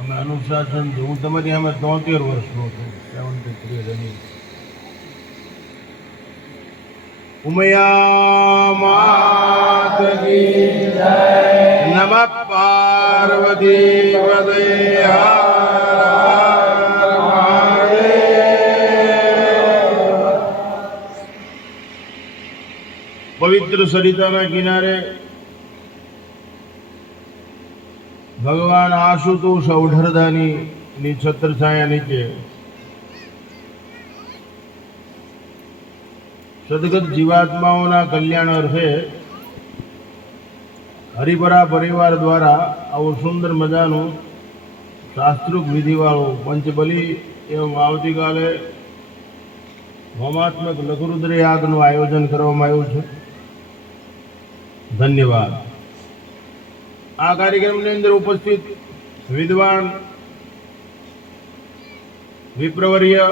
અમે અનુશાસન હું તમારી અમે 73 વર્ષનો છું 73 રમી ઉમયા માત કી જય નમઃ પાર્વતી પદે પવિત્ર સરિતાના કિનારે ભગવાન આશુતોષ અવઢરદાની છત્રછાયા નીચે સદગત જીવાત્માઓના કલ્યાણ અર્થે હરિપરા પરિવાર દ્વારા આવું સુંદર મજાનું શાસ્ત્રોક્ત વિધિવાળું પંચબલી એવં આવતીકાલે હોમાત્મક લઘુરુદ્ર યાગનું આયોજન કરવામાં આવ્યું છે. ધન્યવાદ. આ કાર્યક્રમની અંદર ઉપસ્થિત વિદ્વાન વિપ્રવર્ય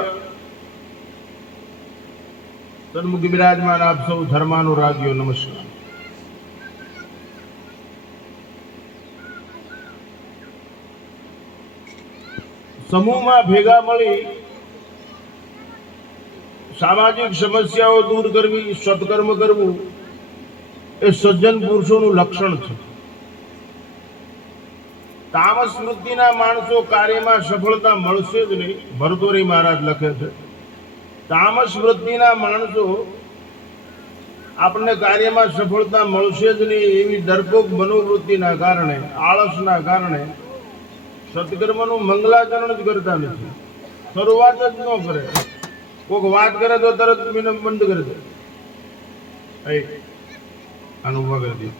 સન્મુખ બિરાજમાન આપ સૌ ધર્માનુરાગીઓ નમસ્કાર. સમૂહમાં ભેગા મળી સામાજિક સમસ્યાઓ દૂર કરવી, સત્કર્મ કરવું એ સજ્જન પુરુષોનું લક્ષણ છે. તામસ વૃત્તિના માણસો કાર્યમાં સફળતા મળશે જ નહીં. ભરતોરી મહારાજ લખે છે તામસ વૃત્તિના માણસો આપણને કાર્યમાં સફળતા મળશે જ નહીં એવી ડરપોક મનોવૃત્તિના કારણે, આળસના કારણે સત્કર્મનું મંગલાચરણ જ કરતા નથી. શરૂઆત જ ન કરે. કોઈક વાત કરે તો તરત બંધ કરી દે. અનુભવ કરી દે.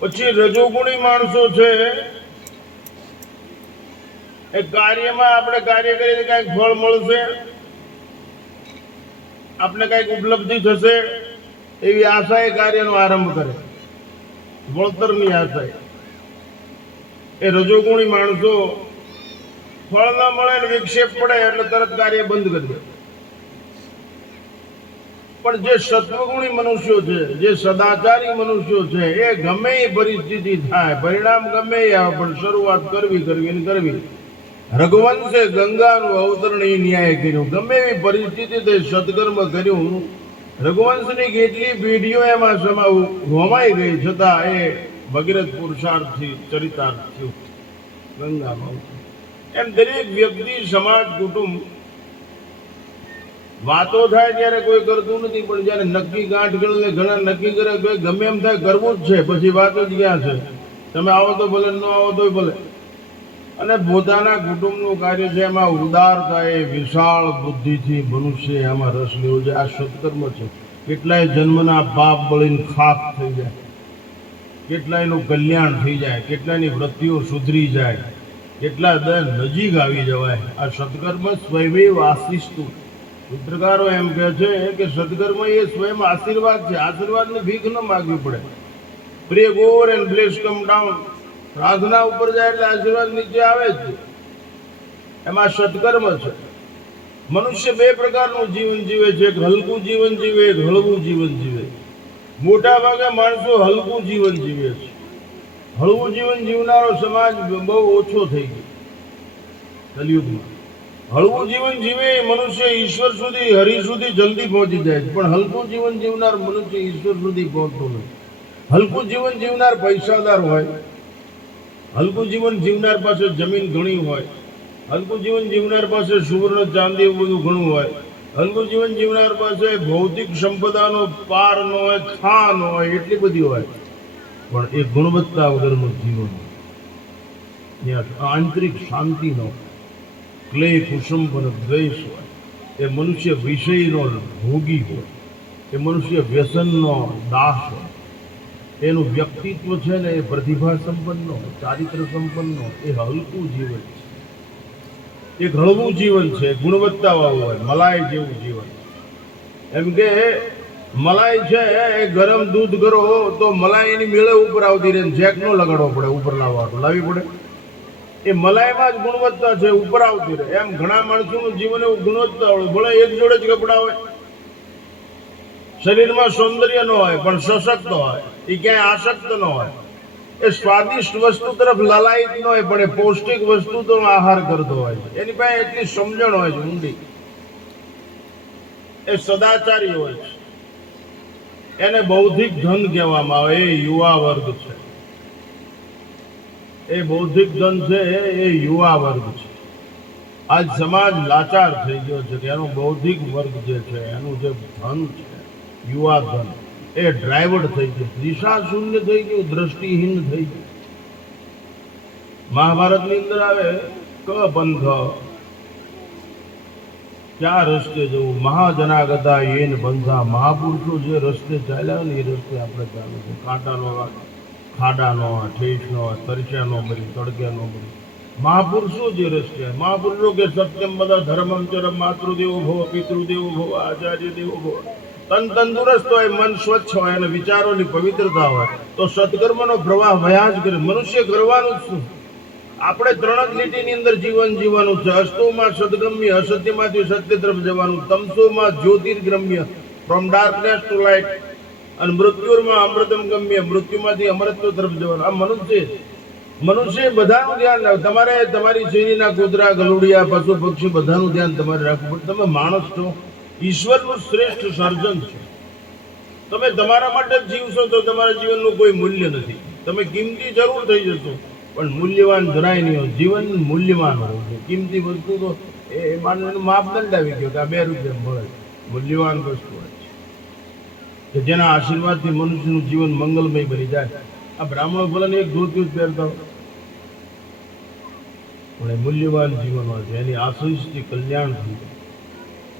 પછી રજોગુણી માણસો છે એ કાર્યમાં આપણે કાર્ય કરીએ કઈક ફળ મળશે, આપણે કઈક ઉપલબ્ધિ થશે એવી આશાએ કાર્યનો આરંભ કરે, વળતરની આશાએ. એ રજોગુણી માણસો ફળ ન મળે ને વિક્ષેપ પડે એટલે તરત કાર્ય બંધ કરી દે. પણ જે સત્વગુણી મનુષ્યો છે, જે સદાચારી મનુષ્યો છે, એ ગમે એ પરિસ્થિતિ થાય, પરિણામ ગમે એ આવે, પણ શરૂઆત કરવી. રઘુવંશે ગંગાનું અવતરણ એ ન્યાય કર્યું. ગમે એવી પરિસ્થિતિ તે સત્કર્મ કર્યું. રઘુવંશની કેટલી પેઢીઓ એમાં હોમાઈ ગઈ, છતાં એ ભગીરથ પુરુષાર્થથી ચરિતાર્થ થયું ગંગામાં. એમ દરેક વ્યક્તિ, સમાજ, કુટુંબ વાતો થાય ત્યારે કોઈ કરતું નથી, પણ જયારે નક્કી ગાંઠ ગણે ઘણા નક્કી કરે ગમે એમ થાય કરવું જ છે, પછી વાતો જ ક્યાં છે. તમે આવો તો ભલે, ન આવો તો ભલે. અને પોતાના કુટુંબનું કાર્ય છે એમાં ઉદારતા એ વિશાળ બુદ્ધિથી મનુષ્ય એમાં રસ લેવો છે. આ સત્કર્મ છે. કેટલાય જન્મના પાપ બળીને ખાક થઈ જાય, કેટલાયનું કલ્યાણ થઈ જાય, કેટલાયની વૃત્તિઓ સુધરી જાય, કેટલા દર નજીક આવી જવાય. આ સત્કર્મ સ્વયં આશિષતું. સૂત્રકારો એમ કહે છે કે સત્કર્મ એ સ્વયં આશીર્વાદ છે. આશીર્વાદની ભીખ ન માગવી પડે. પ્રે ગોર એન્ડ બ્લેસ કમ ડાઉન. પ્રાર્થના ઉપર જાય એટલે આશીર્વાદ નીચે આવે જ. એમાં સત્કર્મ છે. મનુષ્ય બે પ્રકારનું જીવન જીવે છે. એક હલકું જીવન જીવે, એક હળવું જીવન જીવે. મોટા ભાગે માણસો હલકું જીવન જીવે છે. હળવું જીવન જીવનારો સમાજ બહુ ઓછો થઈ ગયો કલિયુગમાં. હળવું જીવન જીવે મનુષ્ય ઈશ્વર સુધી, હરિ સુધી જલ્દી પહોંચી જાય છે, પણ હલકું જીવન જીવનાર મનુષ્ય ઈશ્વર સુધી પહોંચતો નથી. હલકું જીવન જીવનાર પૈસાદાર હોય, હલકું જીવન જીવનાર પાસે જમીન ઘણી હોય, હલકું જીવન જીવનાર પાસે સુવર્ણ ચાંદી એવું બધું ઘણું હોય, હલકું જીવન જીવનાર પાસે ભૌતિક સંપદાનો પાર ન હોય, ખા ન હોય, એટલી બધી હોય, પણ એ ગુણવત્તા વગરનું જીવન, આંતરિક શાંતિ ન હોય, ક્લેશ કુસુમ પર દ્વેષ હોય, એ મનુષ્ય વિષયનો ભોગી હોય, એ મનુષ્ય વ્યસનનો દાસ હોય, એનું વ્યક્તિત્વ છે ને એ પ્રતિભા સંપન્ન હોય, ચારિત્ર સંપન્ન હોય, એ હલકું જીવન છે. એક હળવું જીવન છે, ગુણવત્તાવાળું હોય, મલાઈ જેવું જીવન. એમ કે મલાઈ છે એ ગરમ દૂધ કરો તો મલાઈ એની મેળે ઉપર આવતી રહે, જેક નો લગાડવો પડે, ઉપર લાવવી પડે. એ મલાઈમાં જ ગુણવત્તા છે, ઉપર આવતી રહે. એમ ઘણા માણસોનું જીવન એવું ગુણવત્તા હોય, ભલે એક જોડે જ કપડા હોય, શરીરમાં સૌંદર્ય ન હોય પણ સશક્ત હોય, એ ક્યાંય આસક્ત ન હોય, એ સ્વાદિષ્ટ વસ્તુ તરફ લલાયિત ન હોય, પણ એ પૌષ્ટિક વસ્તુ તો આહાર કરતો હોય છે. એની પાસે એટલી સમજણ હોય છે ઊંડી. એ સદાચારી હોય છે. એને બૌદ્ધિક ધન કહેવામાં આવે. એ યુવા વર્ગ છે. એ બૌદ્ધિક ધન છે એ યુવા વર્ગ છે. આજ સમાજ લાચાર થઈ ગયો છે કે એનો બૌદ્ધિક વર્ગ જે છે, એનું જે ધન છે, યુવા ધન, એ ડ્રાઈવર્ડ થઈ ગયું, દિશા શૂન્ય થઈ ગયું, દ્રષ્ટિહીન થઈ ગયું. મહાભારતની અંદર આવે ક પંથ ક્યાં રસ્તે જવું, મહાજનાગતા એન પંથા. મહાપુરુષો જે રસ્તે ચાલ્યા ને એ રસ્તે આપણે ચાલવું છે. કાંટાનો ખાડાનો, ઠેસનો, તરસ્યાનો મળી, તડક્યાનો મળી. મહાપુરુષો જે રસ્તે, મહાપુરુષો કે સત્યમ બધા ધર્મમ ચરમ, માતૃદેવો ભવ, પિતૃદેવો ભવ, આચાર્ય દેવો ભવ. તન તંદુરસ્ત હોય, મન સ્વચ્છ હોય અને વિચારોની પવિત્રતા હોય તો સત્કર્મનો પ્રવાહ વયા જ કરે. મનુષ્ય કરવાનું જ શું? આપણે 3 જ લીટીની અંદર જીવન જીવવાનું છે. અસ્તોમાં સદગમ્ય, અસત્યમાંથી સત્ય તરફ જવાનું. તમસોમાં જ્યોતિર્ગમ્ય, ફ્રોમ ડાર્કનેસ ટુ લાઇટ. અને મૃત્યુમાં અમૃતમ ગમ્ય, મૃત્યુમાંથી અમરત્વ તરફ જવાનું. આ મનુષ્ય બધાનું ધ્યાન રાખો. તમારે તમારી શેરીના કૂતરા, ગલુડિયા, પશુ પક્ષી બધાનું ધ્યાન તમારે રાખવું પડે. તમે માણસ છો, ઈશ્વરનું શ્રેષ્ઠ સર્જન છે. તમે તમારા માટે જ જીવશો તો તમારા જીવનનું કોઈ મૂલ્ય નથી. તમે કિંમતી જરૂર થઈ જશો, પણ મૂલ્યવાન જરાય નહીં હોય. જીવન મૂલ્યવાન હોવું જોઈએ. કિંમતી વસ્તુ તો એ માનવીનો માપદંડ આવી ગયો કે આ 2 રૂપિયા મળે. મૂલ્યવાન વસ્તુ હોય છે કે જેના આશીર્વાદથી મનુષ્યનું જીવન મંગલમય બની જાય. આ બ્રાહ્મણો ભલે એક ધોતી જ પહેરતા હોય, પણ એ મૂલ્યવાન જીવન હોય છે. એની આશીષથી કલ્યાણ થઈ જાય.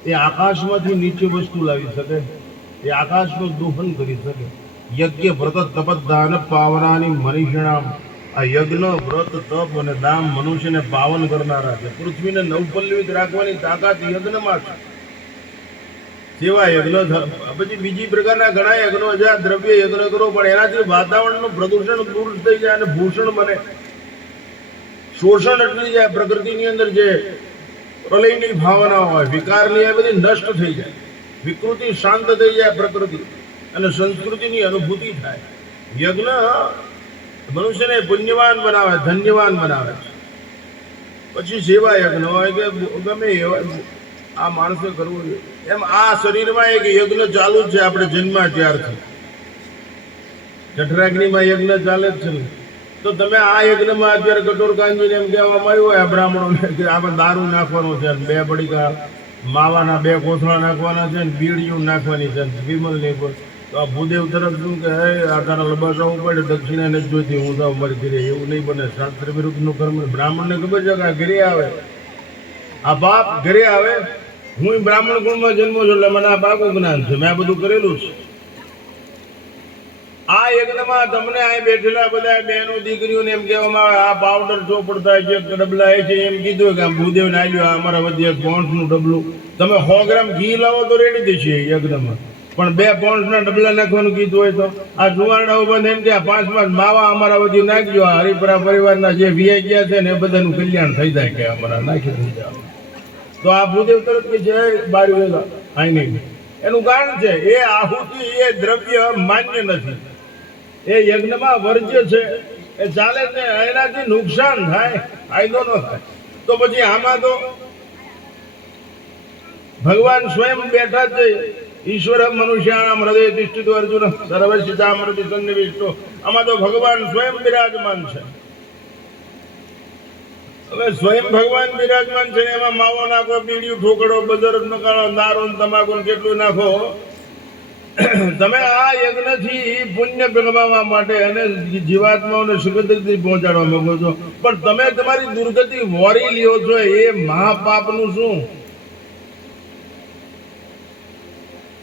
એ આકાશમાંથી નીચે વસ્તુ લાવી શકે, એ આકાશનું દોહન કરી શકે. યજ્ઞ વ્રત તપદાન પાવનાની મનીષણામ. આ યજ્ઞ, વ્રત, તપ અને દાન મનુષ્યને પાવન કરનારા છે. પૃથ્વીને નવપલ્લવિત રાખવાની તાકાત યજ્ઞમાં છે. સેવા યજ્ઞ, પછી બીજી પ્રકારના ઘણા યજ્ઞો છે. દ્રવ્ય યજ્ઞ કરો, પણ એનાથી વાતાવરણનું પ્રદૂષણ દૂર થઈ જાય અને ભૂષણ બને. શોષણ અટલી જાય. પ્રકૃતિની અંદર જે પ્રલયની ભાવના હોય, વિકારની, એ બધી નષ્ટ થઈ જાય. વિકૃતિ શાંત થઈ જાય પ્રકૃતિ, અને સંસ્કૃતિની અનુભૂતિ થાય. યજ્ઞ મનુષ્યને પુણ્યવાન બનાવે, ધન્યવાન બનાવે. પછી સેવા યજ્ઞ હોય કે ગમે આ માણસે કરવું જોઈએ. એમ આ શરીરમાં એક યજ્ઞ ચાલુ જ છે. આપણે જન્મ્યા ત્યારથી જઠરાગ્નિમાં યજ્ઞ ચાલે જ છે. તો તમે આ યજ્ઞમાં અત્યારે કઠોરકાંજીને એમ કહેવામાં આવ્યું હોય આ બ્રાહ્મણોને કે આપણે દારૂ નાખવાનો છે, 2 બડીકા માવાના 2 કોથળા નાખવાના છે, બીડીયું નાખવાની છે, વિમલની પર. તો આ ભૂદેવ તરફ શું કે આ તારા લબાસાવું પડે, દક્ષિણા નથી જોઈતી, હું તો મારી ઘરે. એવું નહીં બને. શાસ્ત્ર વિરુદ્ધનું કર્મ. બ્રાહ્મણને ખબર છે કે આ ઘરે આવે, આ બાપ ઘરે આવે. હું બ્રાહ્મણ કુળમાં જન્મો છું એટલે મને આ પાકું જ્ઞાન છે. મેં આ બધું કરેલું છે. આ યજ્ઞમાં તમને અહીં બેઠેલા બધા બહેનો દીકરીઓને એમ કહેવામાં આવે આ પાવડર ચોપડ થાય છે, ડબલા એ છે. એમ કીધું કે આમ ભૂદેવને આવ્યું અમારા વચ્ચે પોન્સનું ડબલું. તમે 100 ગ્રામ ઘી લાવો તો રેડી દેશે યજ્ઞમાં, પણ 2 પોન્સના ડબલા નાખવાનું કીધું હોય તો આ જુવારડા બંધ એમ કે 5 માવા અમારા વચ્ચે નાખજો. આ હરિપરા પરિવારના જે વીઆઈ ગયા છે ને એ બધાનું કલ્યાણ થઈ જાય કે અમારા નાખી થઈ જાય. તો આ ભૂદેવ તરફ કે જય બારી વેલા આઈ નહીં. એનું કારણ છે એ આહુતિ, એ દ્રવ્ય માન્ય નથી. એ યજ્ઞમાં વર્જ્ય છે, એ ચાલે ને એનાથી નુકસાન થાય, ફાયદો ન થાય. તો પછી આમાં તો ભગવાન સ્વયં બેઠા છે. ઈશ્વર મનુષ્યાણામ હૃદય તિષ્ઠિતો અર્જુન સર્વસ્ય ચામૃતિ સન્નિવિષ્ટો. આમાં તો ભગવાન સ્વયં બિરાજમાન છે. હવે સ્વયં ભગવાન બિરાજમાન છે, એમાં માવો નાખો, બીડીયું ઠોકડો, બદર નકાળો, દારૂ તમાકુ કેટલું નાખો. તમે આ યજ્ઞથી પુણ્ય કમાવા માટે અને જીવાત્માઓને સુગતિ પહોંચાડવા માંગો છો, પણ તમે તમારી દુર્ગતિ વોરી લ્યો છો. એ મહાપાપનું શું?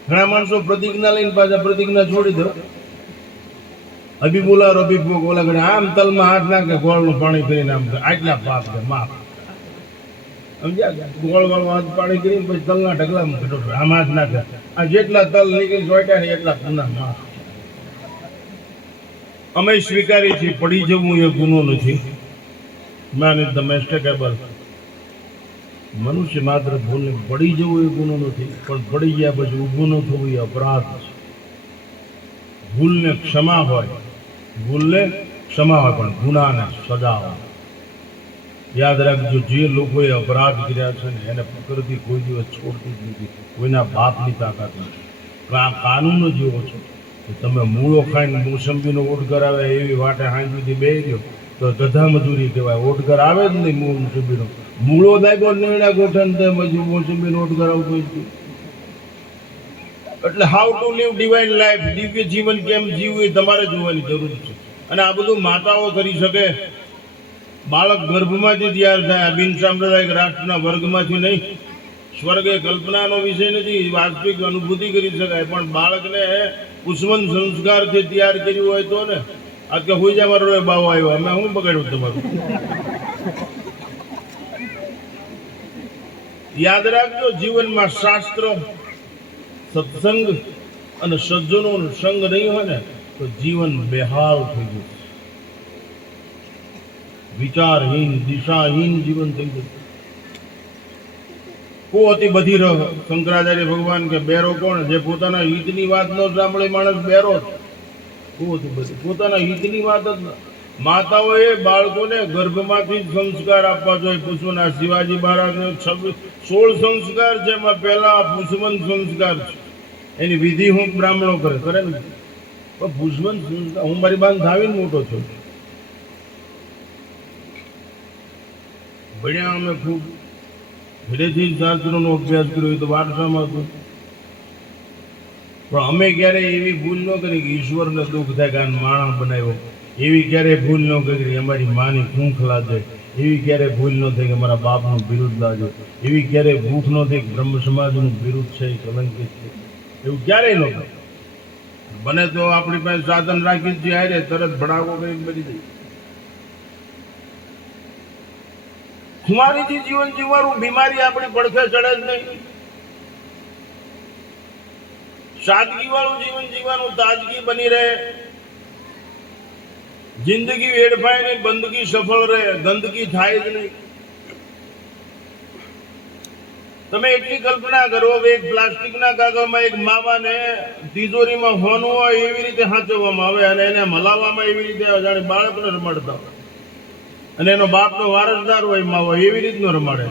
ઘણા માણસો પ્રતિજ્ઞા લઈને પાછા પ્રતિજ્ઞા છોડી દો. અભિબુલા રબી બોલા ગણે આમ તલમાં હાથ નાખે, ગોળનું પાણી કરીને આમ આટલા પાપ છે માપ. સમજ્યા? ગોળ વાળું હાથ પાણી કરીને પછી તલના ઢગલામાં ઘટો આમ હાથ નાખે. આ જેટલા તલ નીકળી જોઈતા ને એટલા પુના માપ. અમે સ્વીકારી છીએ પડી જવું એ ગુનો નથી. Man is the mistakeable. મનુષ્ય માત્ર ભૂલને પડી જવું એ ગુનો નથી, પણ પડી ગયા પછી ઊભું ન થવું એ અપરાધ છે. ભૂલને ક્ષમા હોય, ભૂલને ક્ષમા હોય પણ ગુના ને સજા હોય. યાદ રાખજો, જે લોકોએ અપરાધ કર્યા છે ને એને પ્રકૃતિ કોઈ દિવસ છોડતી જ નથી, કોઈના બાપની તાકાત નથી. કાનૂન જ એવો છે કે તમે મૂળો ખાઈને મોસંબીનો ઓડગર આવે એવી વાટે હાંજ સુધી બેસી ગયો તો ગધા મજૂરી કહેવાય. ઓડગર આવે જ નહીં મોસંબીનો, મૂળો દાગ્યો નિર્ણય ગોઠન મોસંબીનો ઓડગર આવતો જ. એટલે how to live divine life, દિવ્ય જીવન કેમ જીવવું એ તમારે જોવાની જરૂર છે. અને આ બધું માતાઓ કરી શકે. બાળક ગર્ભમાંથી તૈયાર થાય, બિન સાંપ્રદાયિક રાષ્ટ્રના વર્ગમાંથી નહીં. સ્વર્ગ એ કલ્પનાનો વિષય નથી, વાસ્તવિક અનુભૂતિ કરી શકાય. પણ બાળકને પુષ્મન સંસ્કારથી તૈયાર કર્યું હોય તો ને, આ કે હોય જા મારો બાવો આવ્યો, અમે શું બગાડ્યું તમારું? યાદ રાખજો, જીવનમાં શાસ્ત્ર, સત્સંગ અને સજ્જનો સંગ નહીં હોય ને તો જીવન બેહાલ થઈ જશે. વિચારહીન, દિશાહીન જીવન થઈ જશે. કો હતી બધી શંકરાચાર્ય ભગવાન કે બેરો કોણ? જે પોતાના હિતની વાત ન સાંભળે માણસ બેરો. કો હતી બધી પોતાના હિતની વાત જ. માતાઓએ બાળકોને ગર્ભમાંથી સંસ્કાર આપવા જોઈએ. પુષ્પના શિવાજી મહારાજને 16 સંસ્કાર છે, એમાં પહેલા પુષ્પન સંસ્કાર છે. એની વિધિ હું બ્રાહ્મણો કરે ને, પણ પુષ્પન સંસ્કાર હું મારી બાન ધાવીને મોટો છું. ભણ્યા અમે ખૂબ, ઘરેથી શાસ્ત્રોનો અભ્યાસ કર્યો તો વારસામાં હતું. પણ અમે ક્યારેય એવી ભૂલ ન કરી કે ઈશ્વરને દુઃખ થાય કે માણસ બનાવ્યો. એવી ક્યારેય ભૂલ ન કરી અમારી માની ખૂંખ લાગે. એવી ક્યારેય ભૂલ ન થઈ કે મારા બાપનું વિરુદ્ધ લાગે. એવી ક્યારેય ભૂખ ન થઈ કે બ્રહ્મ સમાજનું વિરુદ્ધ છે, કલંકિત છે. એવું ક્યારેય ન થાય. બને તો આપણી પાસે સાધન રાખી જ હારે તરત ભડાકો કરી બની જાય. ખુમારીથી જીવન જીવવાનું, બીમારી આપણી પડખે ચડે જ નહીં. સાદગી વાળું જીવન જીવવાનું, તાજગી બની રહે. જિંદગી વેડફાય નહીં, બંદગી સફળ રહે, ગંદકી થાય જ નહીં. તમે એટલી કલ્પના કરો કે એક પ્લાસ્ટિકના કાગળમાં એક માવાને તિજોરીમાં હોનું હોય એવી રીતે સાચવવામાં આવે અને એને મલાવવામાં એવી રીતે જાણે બાળકને રમાડતા હોય. અને એનો બાપનો વારસદાર હોય માવો, એવી રીતનો રમાડે.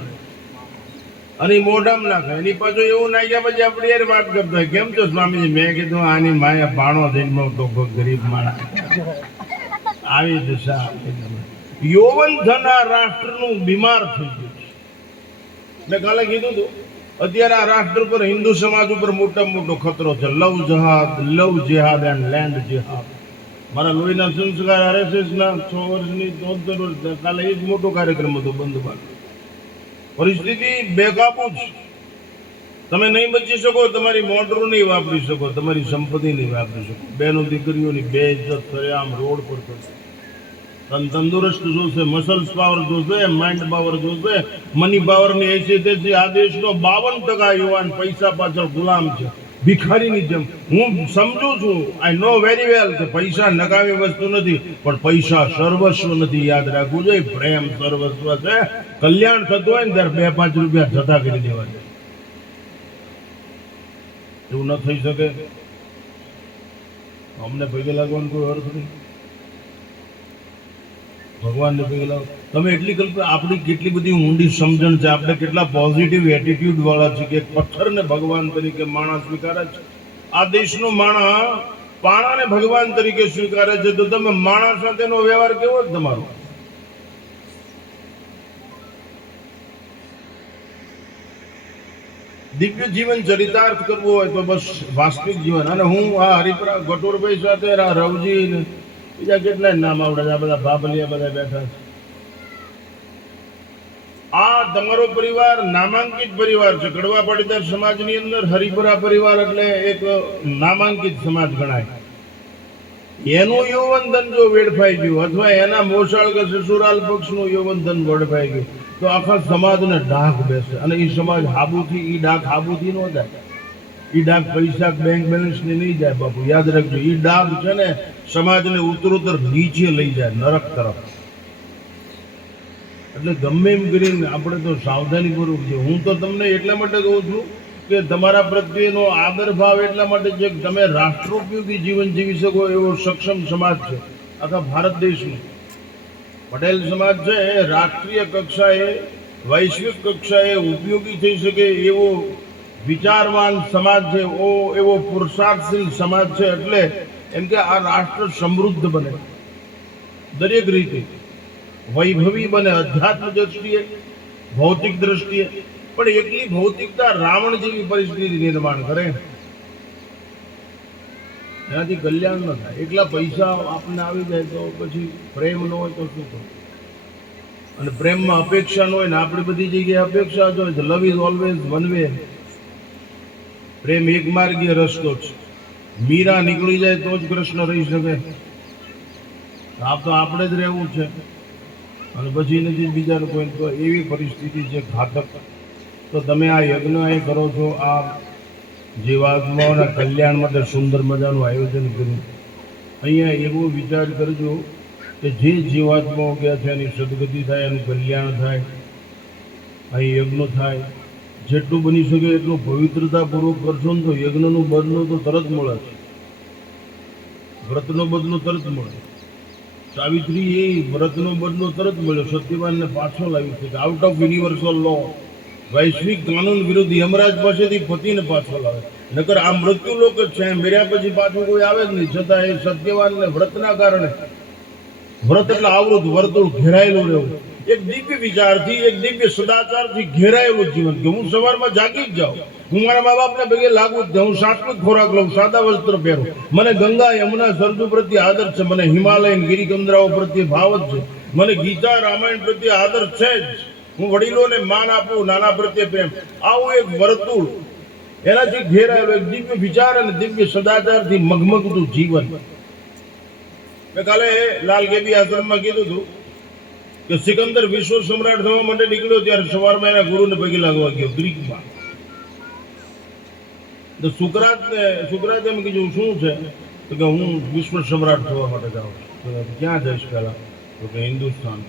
અને મોઢામાં નાખે. એની પાછું એવું નાખ્યા પછી આપણે યાર વાત કરતા હોય, કેમ છો સ્વામીજી? મેં કીધું આની માયા ભાણો થઈને તો ગરીબ માણસ. આવી દશા યૌવન ધન આ રાષ્ટ્રનું બીમાર થઈ ગયું છે. મેં કાલે કીધું હતું, અત્યારે આ રાષ્ટ્ર પર, હિન્દુ સમાજ ઉપર મોટામાં મોટો ખતરો છે. લવ જેહાદ એન્ડ લેન્ડ જેહાદ. મારા લોહીના સંસ્કાર RSS ના 6 વર્ષની 73 વર્ષ કાલે એ જ મોટો કાર્યક્રમ હતો બંધબાન. પરિસ્થિતિ બેકાબુ છે. તમે નહીં બચી શકો, તમારી મોટરો નહીં વાપરી શકો, તમારી સંપત્તિ નહીં વાપરી શકો. બેનો દીકરીઓની બેઇજ્જત કરે આમ રોડ પર થશે. તંદુરસ્ત જોશે, મસલ્સ પાવર જોશે, માઇન્ડ પાવર જોશે, મની પાવરની હેસિયતથી આ દેશનો 52% યુવાન પૈસા પાછળ ગુલામ છે, ભિખારીની જેમ. હું સમજુ છું, આઈ નો વેરી વેલ કે પૈસા નકામી વસ્તુ નથી, પણ પૈસા સર્વસ્વ નથી. યાદ રાખવું જોઈએ, પ્રેમ સર્વસ્વ છે. કલ્યાણ થતું હોય ને ત્યારે 2-5 રૂપિયા જતા કરી દેવા છે. એવું ન થઈ શકે. અમને પૈકે લાગવાનું કોઈ અર્થ નહીં. ભગવાનને પૈકે લાવો. તમે એટલી કલ્પના, આપણી કેટલી બધી ઊંડી સમજણ છે, આપણે કેટલા પોઝિટિવ એટીટ્યુડ વાળા છે કે પથ્થરને ભગવાન તરીકે માણસ સ્વીકારે છે. આ દેશનો માણસ પાણાને ભગવાન તરીકે સ્વીકારે છે, તો તમે માણસ સાથેનો વ્યવહાર કેવો જ તમારો? દિવ્ય જીવન ચરિતાર્થ કરવું હોય તો બસ વાસ્તવિક જીવન. અને હું આ હરિપરા ગટોરભાઈ સાથે રવજી ને બીજા કેટલાય નામ આવડે છે, આ બધા બાબલિયા બધા બેઠા છે. આ તમારો પરિવાર નામાંકિત પરિવાર છે. કડવા પાટીદાર સમાજની અંદર હરિપરા પરિવાર એટલે એક નામાંકિત સમાજ ગણાય. એનું યૌવન ધન જો વેડફાઈ ગયું અથવા એના મોસાળ કે સસુરાલ પક્ષનું યૌવન ધન વેડફાઈ ગયું તો આખા સમાજને ડાઘ બેસે. અને એ સમાજ હાબુથી, એ ડાઘ હાબુથી ન જાય. એ ડાઘ પૈસા બેંક બેલેન્સ ને નહીં જાય બાપુ, યાદ રાખજો. એ ડાઘ છે ને સમાજને ઉત્તરોત્તર નીચે લઈ જાય, નરક તરફ. એટલે ગમે એમ કરીને આપણે તો સાવધાનીપૂર્વક છે. હું તો તમને એટલા માટે કહું છું કે તમારા પ્રત્યેનો આદર ભાવ એટલા માટે છે કે તમે રાષ્ટ્રોપયોગી જીવન જીવી શકો એવો સક્ષમ સમાજ છે. આખા ભારત દેશમાં પટેલ સમાજ છે એ રાષ્ટ્રીય કક્ષાએ વૈશ્વિક કક્ષાએ ઉપયોગી થઈ શકે એવો વિચારવાન સમાજ છે, એવો પુરુષાર્થશીલ સમાજ છે. એટલે એમ કે આ રાષ્ટ્ર સમૃદ્ધ બને, દરેક રીતે વૈભવી બને, અધ્યાત્મ દ્રષ્ટિએ, ભૌતિક દ્રષ્ટિએ. પણ એકલી ભૌતિકતા રાવણ જેવી પરિસ્થિતિ નિર્માણ કરે, એનાથી કલ્યાણ ન થાય. એકલા પૈસા આપણને આવી જાય તો પછી પ્રેમ ન હોય તો શું કરવું? અને પ્રેમમાં અપેક્ષા ન હોય ને આપણી બધી જગ્યાએ અપેક્ષા જ હોય તો love is always one way. પ્રેમ એક માર્ગીય રસ્તો છે. મીરા નીકળી જાય તો જ કૃષ્ણ રહી શકે. આપ તો આપણે જ રહેવું છે અને પછી નથી બીજાને કોઈ. તો એવી પરિસ્થિતિ છે ઘાતક. તો તમે આ યજ્ઞ એ કરો છો, આ જીવાત્માઓના કલ્યાણ માટે સુંદર મજાનું આયોજન કર્યું. અહીંયા એવો વિચાર કરજો કે જે જીવાત્માઓ ગયા છે એની સદગતિ થાય, એનું કલ્યાણ થાય, અહીં યજ્ઞ થાય. જેટલું બની શકે એટલું પવિત્રતાપૂર્વક કરશો ને તો યજ્ઞનું બદલું તો તરત મળે છે, વ્રતનો બદલો તરત મળે. સાવિત્રી એ વ્રતનો બદલો તરત મળ્યો, સત્યવાનને પાછો લાવી શકે. આઉટ ઓફ યુનિવર્સલ લો, વૈશ્વિક કાનૂન વિરુદ્ધ યમરાજ પાસેથી પતિને પાછો લાવે. નકર આ મૃત્યુ લોક જ છે, મેર્યા પછી પાછું કોઈ આવે જ નહીં. છતાં એ સત્યવાનને વ્રતના કારણે, વ્રત એટલે આવૃત વર્તુળ ઘેરાયેલું રહેવું, એક દિવ્ય વિચારથી, એક દિવ્ય સદાચારથી ઘેરાયેલું જીવન. કે હું સવારમાં જાગી જ જાઉં, હું મારા મા બાપને પગે લાગુ જ જાઉં, સાત્વિક ખોરાક લઉં, સાદા વસ્ત્ર પહેરું, મને ગંગા યમુના સરજુ પ્રત્યે આદર છે, મને હિમાલયન ગિરિકંદરાઓ પ્રત્યે ભાવ જ છે, મને ગીતા રામાયણ પ્રત્યે આદર છે જ, હું વડીલોને માન આપું, નાના પ્રત્યે પ્રેમ. આવું એક વર્તુળ એનાથી ઘેરાયેલું એક દિવ્ય વિચાર અને દિવ્ય સદાચારથી મગમગતું જીવન. મેં કાલે લાલ ગેબી આશ્રમમાં કીધું હતું કે સિકંદર વિશ્વ સમ્રાટ થવા માટે નીકળ્યો ત્યારે સવારમાં એના ગુરુને પગે લાગવા ગયો ગ્રીકમાં. તો સુકરાત એમ કીધું શું છે? તો કે હું વિશ્વ સમ્રાટ થવા માટે જાઉં છું. ક્યાં જઈશ પહેલા? તો કે હિન્દુસ્તાન.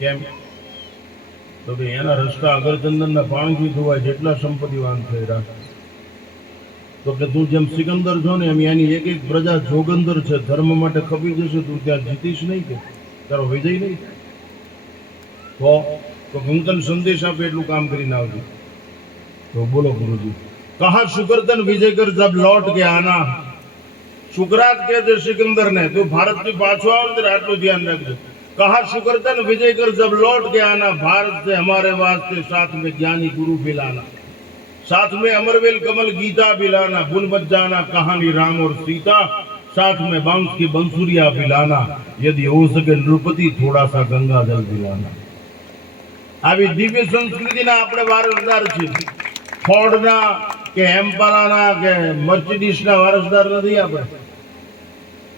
કેમ? તો કે એના રસ્તા અગરચંદનના પાણીથી ધોવાય, જેટલા સંપત્તિવાન છે રાષ્ટ્ર. તો કે તું જેમ સિકંદર છો ને એમ એની એક એક પ્રજા જોગંદર છે, ધર્મ માટે ખપી જશે, તું ત્યાં જીતીશ નહીં, કે તારો વિજય નહીં. તો હું તને સંદેશ આપે એટલું કામ કરીને આવજો. તો બોલો ગુરુજી, કહા શુકરતન વિજય કર જબ લौट के आना. શુકરાત કહે છે સિકંદર ને, તું ભારતથી પાછો આવ ત્યારે આટલું ધ્યાન રાખજો. કહા શુકરતન વિજય કર જબ लौट के आना, भारत से हमारे वास्ते साथ में ज्ञानी गुरु भी लाना, साथ में अमरवेल कमल गीता भी लाना, भूल मत जाना कहानी राम और सीता, साथ में बांस की बंसुरिया भी लाना, यदि हो सके नृपति थोड़ा सा गंगा जल भी लाना. આવી દિવ્ય સંસ્કૃતિના આપણે વારસદાર છીએ. ફોર્ડના કે એમ્પાલાના કે મર્સિડીસના વારસદાર નથી આપણે.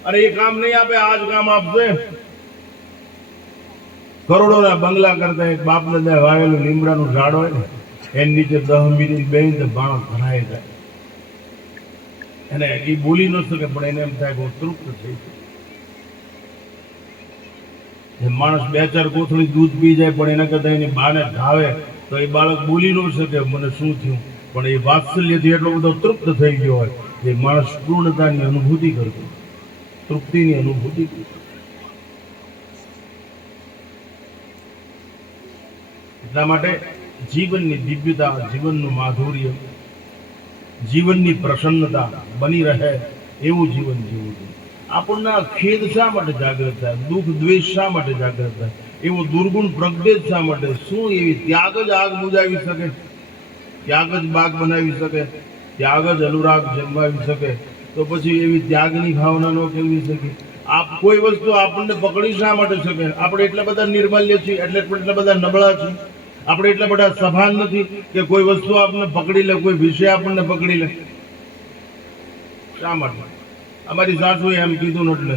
અને એ કામ નહીં આપે, આ જ કામ આપશે. કરોડોના બંગલા કરતા એક બાપને ત્યાં વાવેલું લીમડાનું ઝાડ હોય ને, એની નીચે 10 મિનિટ બેહીને માણસ ભરાઈ જાય. એને એ બોલી ન શકે પણ એને એમ થાય કે હું તૃપ્ત થઈ ગયો. માણસ 2-4 કોથળી દૂધ પી જાય પણ એના કરતા એની બાને ધાવે તો એ બાળક બોલી ન શકે મને શું થયું, પણ એ વાત્સલ્યથી એટલો બધો તૃપ્ત થઈ ગયો હોય એ માણસ પૂર્ણતાની અનુભૂતિ કરતો, તૃપ્તિની અનુભૂતિ કરતો. એટલા માટે જીવનની દિવ્યતા, જીવનનું માધુર્ય, જીવનની પ્રસન્નતા બની રહે એવું જીવન જીવવું જોઈએ. આપણને ખેદ શા માટે જાગૃત થાય, દુઃખ દ્વેષ શા માટે જાગૃત થાય, એવો દુર્ગુણ પ્રજ્ઞેત શા માટે? શું એવી ત્યાગ જ આગ બુજાવી શકે, ત્યાગ જ બાગ બનાવી શકે, ત્યાગ જ અનુરાગ જન્માવી શકે? તો પછી એવી ત્યાગની ભાવના ન કેળવી શકે. આપ કોઈ વસ્તુ આપણને પકડી શા માટે શકે? આપણે એટલા બધા નિર્માલ્ય છીએ, એટલા બધા નબળા છીએ, આપણે એટલા બધા સભાન નથી કે કોઈ વસ્તુ આપણને પકડી લે, કોઈ વિષય આપણને પકડી લે. શા માટે? અમારી સાસુએ એમ કીધું એટલે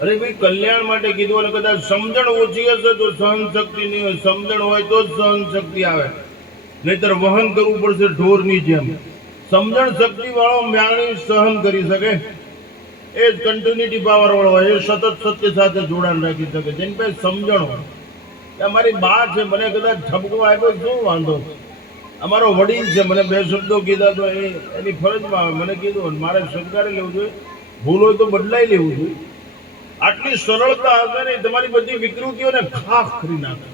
અરે ભાઈ કલ્યાણ માટે કીધું. અને કદાચ સમજણ ઓછી હશે તો સહન શક્તિ નહીં હોય, સમજણ હોય તો જ સહન શક્તિ આવે, નહીતર વહન કરવું પડશે ઢોરની જેમ. સમજણ શક્તિ વાળો મ્યાણી સહન કરી શકે, એ જ કન્ટિન્યુટી પાવર વાળો હોય, એ સતત સત્ય સાથે જોડાણ રાખી શકે, જેની પાસે સમજણ હોય. અમારી બા છે, મને કદાચ ઠપકો આપ્યો શું વાંધો? અમારો વડીલ છે, મને 2 શબ્દો કીધા તો એની ફરજમાં આવે. મને કીધું મારે સ્વીકારી લેવું જોઈએ, ભૂલ હોય તો બદલાઈ લેવું જોઈએ. આટલી સરળતા હશે ને તમારી બધી વિકૃતિઓને ખાખ કરી નાખે.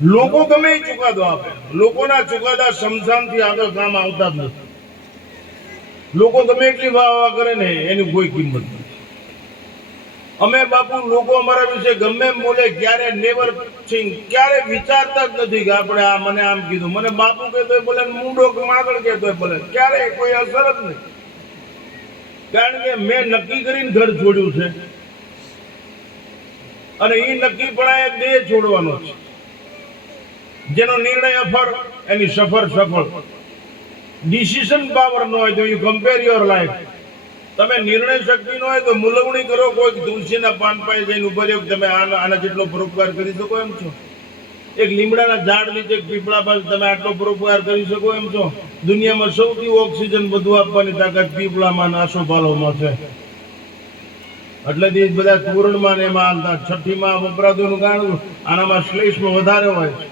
લોકો ગમે એ ચુકાદો આપે, લોકોના ચુકાદા સમસામથી આગળ કામ આવતા જ નથી. લોકો ગમે એટલી વાહ કરે ને એની કોઈ કિંમત નથી. અમે બાપુ લોકો અમારા વિશે ગમે એમ બોલે, ક્યારે નેવર થિંક, ક્યારે વિચારતા જ નથી કે આપણે આ મને આમ કીધું, મને બાપુ કહેતો બોલે, મૂંડો માગણ કહેતો બોલે, ક્યારે કોઈ અસર જ નહીં. કારણ કે મેં નક્કી કરીને ઘર છોડ્યું છે અને એ નક્કી પણ આ દેહ છોડવાનો છે. જેનો નિર્ણય અફળ એની સફળ. ડિસિઝન પાવર ન હોય તો યુ કમ્પેર યોર લાઈફ. તમે નિર્ણય શક્તિ ન હોય તો મુલવણી કરો કોઈ તુલસીના પાન પાસે જઈને ઉભા રહ્યો, તમે આના જેટલો પરોપકાર કરી શકો એમ છો? એક લીમડાના ઝાડ નીચે પીપળા પાસે તમે આટલો પરોપકાર કરી શકો એમ છો? દુનિયામાં સૌથી ઓક્સિજન બધું આપવાની તાકાત પીપળામાં આસોપાલોમાં છે. એટલે બધા તોરણમાં ને એમાં છઠ્ઠીમાં વપરાતું કારણ આનામાં શ્લેષમાં વધારે હોય છે.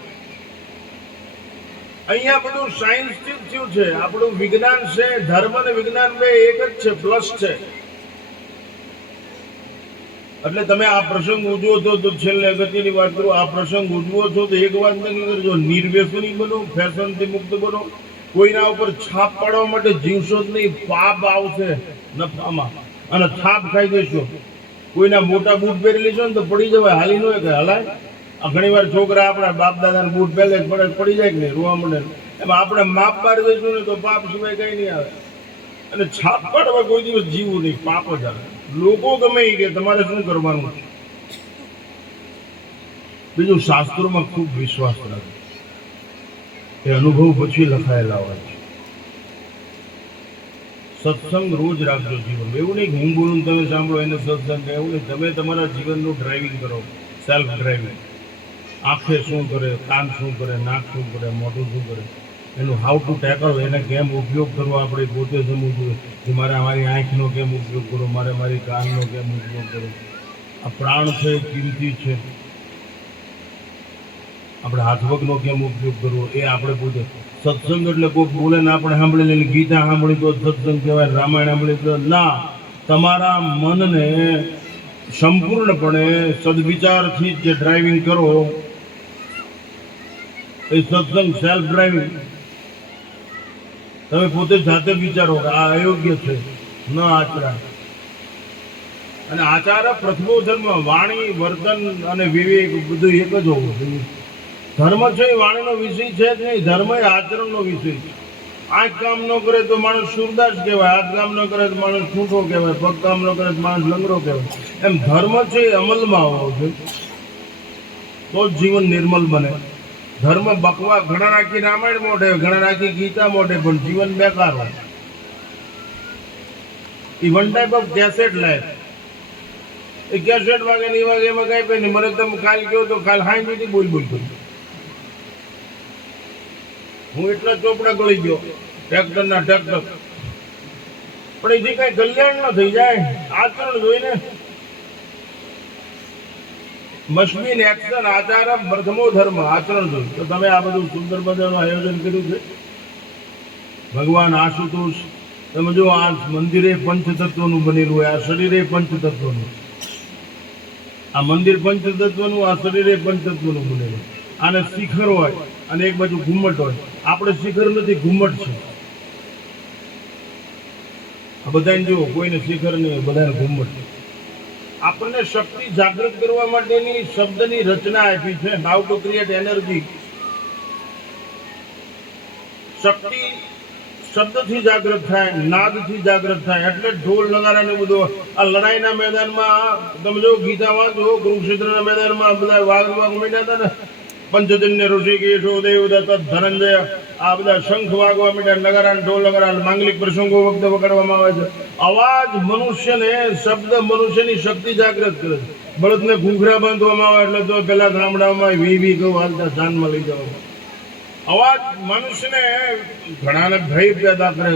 અહીંયા બધું સાયન્સ થયું છે, આપણું વિજ્ઞાન છે. ધર્મ અને વિજ્ઞાન બે એક જ છે, પ્લસ છે. એટલે તમે આ પ્રસંગ ઉજવો છો તો છેલ્લે અગત્યની વાત કરું, આ પ્રસંગ ઉજવો છો તો એક વાત નક્કી કરજો, નિર્વ્યસની બનો, ફેશનથી મુક્ત બનો. કોઈના ઉપર છાપ પાડવા માટે જીવશો જ નહીં, પાપ આવશે નફામાં અને છાપ ખાઈ દેશો. કોઈના મોટા બૂટ પહેરી લેશો ને તો પડી જવાય, હાલી ન હોય કે હલાય. ઘણી વાર છોકરા આપણા બાપ દાદાને બૂટ પહેલે પડી જાય કે નહીં, રોવા મળે. એમાં આપણે માપ પાડી દઈશું ને તો પાપ સિવાય કઈ નહીં આવે. અને છાપ પાડવા કોઈ દિવસ જીવવું નહીં, પાપ જ આવે. લોકો ગમે એ કે તમારે શું કરવાનું છે. બીજું, શાસ્ત્રોમાં ખૂબ વિશ્વાસ રાખે, એ અનુભવ પછી લખાયેલા હોય છે. સત્સંગ રોજ રાખજો જીવન. એવું નહીં કે હું બોલું તમે સાંભળો એને સત્સંગ, એવું નહીં. તમે તમારા જીવનનું ડ્રાઇવિંગ કરો, સેલ્ફ ડ્રાઇવિંગ. આંખે શું કરે, કાન શું કરે, નાક શું કરે, મોઢું શું કરે, એનું હાઉ ટુ ટેકલ, એને કેમ ઉપયોગ કરવો આપણે પોતે સમજવું જોઈએ. કે મારે મારી આંખનો કેમ ઉપયોગ કરો, મારે મારી કાનનો કેમ ઉપયોગ કરો. આ પ્રાણ છે, કિંમતી છે. આપણે હાથવગનો કેમ ઉપયોગ કરવો એ આપણે પોતે. સત્સંગ એટલે કોઈક બોલે ને આપણે સાંભળી લઈએ, ગીતા સાંભળી તો સત્સંગ કહેવાય, રામાયણ સાંભળી તો ના. તમારા મનને સંપૂર્ણપણે સદવિચારથી જે ડ્રાઇવિંગ કરો એ સત્સંગ, સેલ્ફ ડ્રાઇવિંગ. તમે પોતે જાતે વિચારો કે આ અયોગ્ય છે, ન આચરા. અને આચાર પ્રથમો ધર્મ, વાણી, વર્તન અને વિવેક બધું એક જ હોવું જોઈએ. ધર્મ છે એ વાણીનો વિષય છે જ નહીં, ધર્મ એ આચરણનો વિષય છે. આંખ કામ ન કરે તો માણસ સુરદાસ કહેવાય, હાથ કામ ન કરે તો માણસ ઠૂંઠો કહેવાય, પગ કામ ન કરે તો માણસ લંગડો કહેવાય. એમ ધર્મ છે એ અમલમાં હોવો જોઈએ, તો જ જીવન નિર્મલ બને. ધર્મ બકવા ઘણા નાખી રામાયણ મોઢે, ઘણા નાખી ગીતા મોઢે, પણ જીવન બેકાર હોય. એ one type of cassette life. એ કેસેટ વાગે નહીં વાગે એમાં કઈ પે નહીં. મને તમે કાલ કહો તો કાલ હાઈ નથી બોલ કરું. હું એટલા ચોપડા ગળી ગયો ટ્રેક્ટરના ટ્રેક્ટર, પણ એથી કઈ કલ્યાણ ન થઈ જાય. આચરણ જોઈને મસ્ટ એક્શન, આચાર પ્રથમો ધર્મ, આચરણ જોઈ. તો તમે આ બધું સુંદર મજાનું આયોજન કર્યું છે. ભગવાન આશુતોષ, તમે જો આ મંદિરે પંચતત્વનું બનેલું હોય, આ શરીરે પંચતત્વનું, આ મંદિર પંચતત્વનું, આ શરીરે પંચતત્વનું બનેલું. આને શિખર હોય અને એક બાજુ ઘુમ્મટ હોય. આપણે શિખર નથી, ઘુમ્મટ છે. આ બધાને જુઓ, કોઈને શિખર નહીં, બધાને ઘુમ્મટ છે. આપણને શક્તિ જાગૃત કરવા માટેની શબ્દની રચના આપી છે, હાઉ ટુ ક્રિએટ એનર્જી. શક્તિ શબ્દથી જાગૃત થાય, નાદથી જાગૃત થાય. એટલે ઢોલ નગારાને બધું. આ લડાઈના મેદાનમાં તમે જો ગીતા વાંચો, કુરુક્ષેત્રના મેદાનમાં બધા વાઘ મીઠા હતા ને, પંચજન્ય ઋષિકેશો દેવદત્ત ધનંજય, આ બધા શંખ વાગવા મીઠા, નગારા ઢોલ નગારા માંગલિક પ્રસંગો વખતે વગાડવામાં આવે છે. અવાજ મનુષ્યને, શબ્દ મનુષ્યની શક્તિ જાગૃત કરે છે. બળદને ઘૂંઘરા બાંધવામાં આવે એટલે તો પેલા ગામડામાં વી ગૌ હાલતા જાનમાં લઈ જવામાં. અવાજ મનુષ્યને ઘણાને ભય પેદા કરે.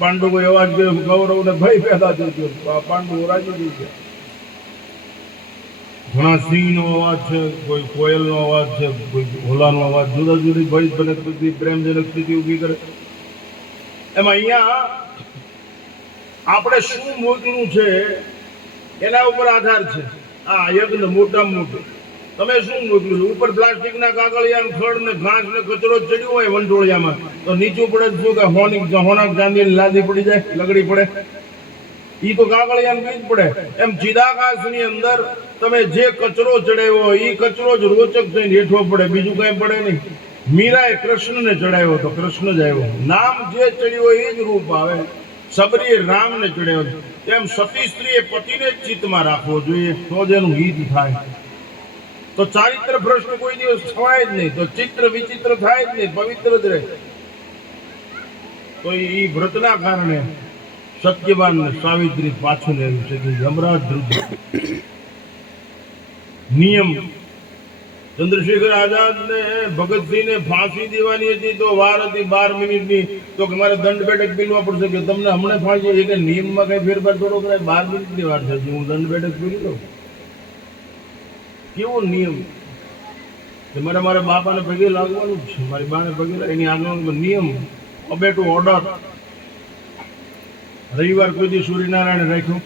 પાંડુ કોઈ અવાજ કર્યો, કૌરવને ભય પેદા થઈ ગયો, પાંડુ રાજી થઈ ગયા. ઘણા સિંહનો અવાજ છે, કોઈ કોયલનો અવાજ છે, કોઈ ભોલાનો અવાજ, જુદા જુદી ભય બને પ્રેમજનક સ્થિતિ ઊભી કરે. એમાં અહીંયા આપણે શું મોકલું છે એના ઉપર આધાર છે. આ યજ્ઞ મોટામાં મોટું તમે શું મોકલ્યું? ઉપર પ્લાસ્ટિકના કાગળિયા ખડ ને ઘાસ ને કચરો ચડ્યો હોય વંટોળિયામાં, તો નીચું પડે શું કે હોના ચાંદી લાદી પડી જાય, લગડી પડે, ઈ તો કાગળિયા બીજ પડે. એમ ચિદાકાશની અંદર તમે જે કચરો ચડાવ્યો એ કચરો જ રોચક થઈને હેઠો પડે, બીજું કઈ પડે નહીં. મીરાએ કૃષ્ણને ચડાવ્યો તો કૃષ્ણ જ આવ્યો. નામ જે ચડ્યો એ જ રૂપ આવે. સબરીએ રામને ચડાવ્યો. એમ સતી સ્ત્રીએ પતિને જ ચિત્તમાં રાખવો જોઈએ, તો જ એનું હિત થાય. તો ચારિત્ર ભ્રષ્ટ કોઈ દિવસ થવાય જ નહીં, તો ચિત્ર વિચિત્ર થાય જ નહીં, પવિત્ર જ રહે. તો એ વ્રતના કારણે સત્યવાન ને સાવિત્રી પાછું લેવું છે કે યમરાજ નિયમ. ચંદ્રશેખર આઝાદ ને ભગતસિંહ ને ફાંસી દેવાની હતી તો વાર હતી 12 મિનિટની, તો કે મારે દંડ બેઠક પીલવા પડશે. કે તમને હમણાં ફાંસી, કે નિયમમાં કઈ ફેરફાર થોડો કરાય, 12 મિનિટની વાર છે, હું દંડ બેઠક પીલી દઉં. કેવો નિયમ કે મારા બાપાને પગે લાગવાનું જ છે, મારી બાને પગે લાગ, એની આગળ નિયમ, અબેટું ઓર્ડર. રવિવાર કોઈ દી સૂર્યનારાયણ રાખ્યું,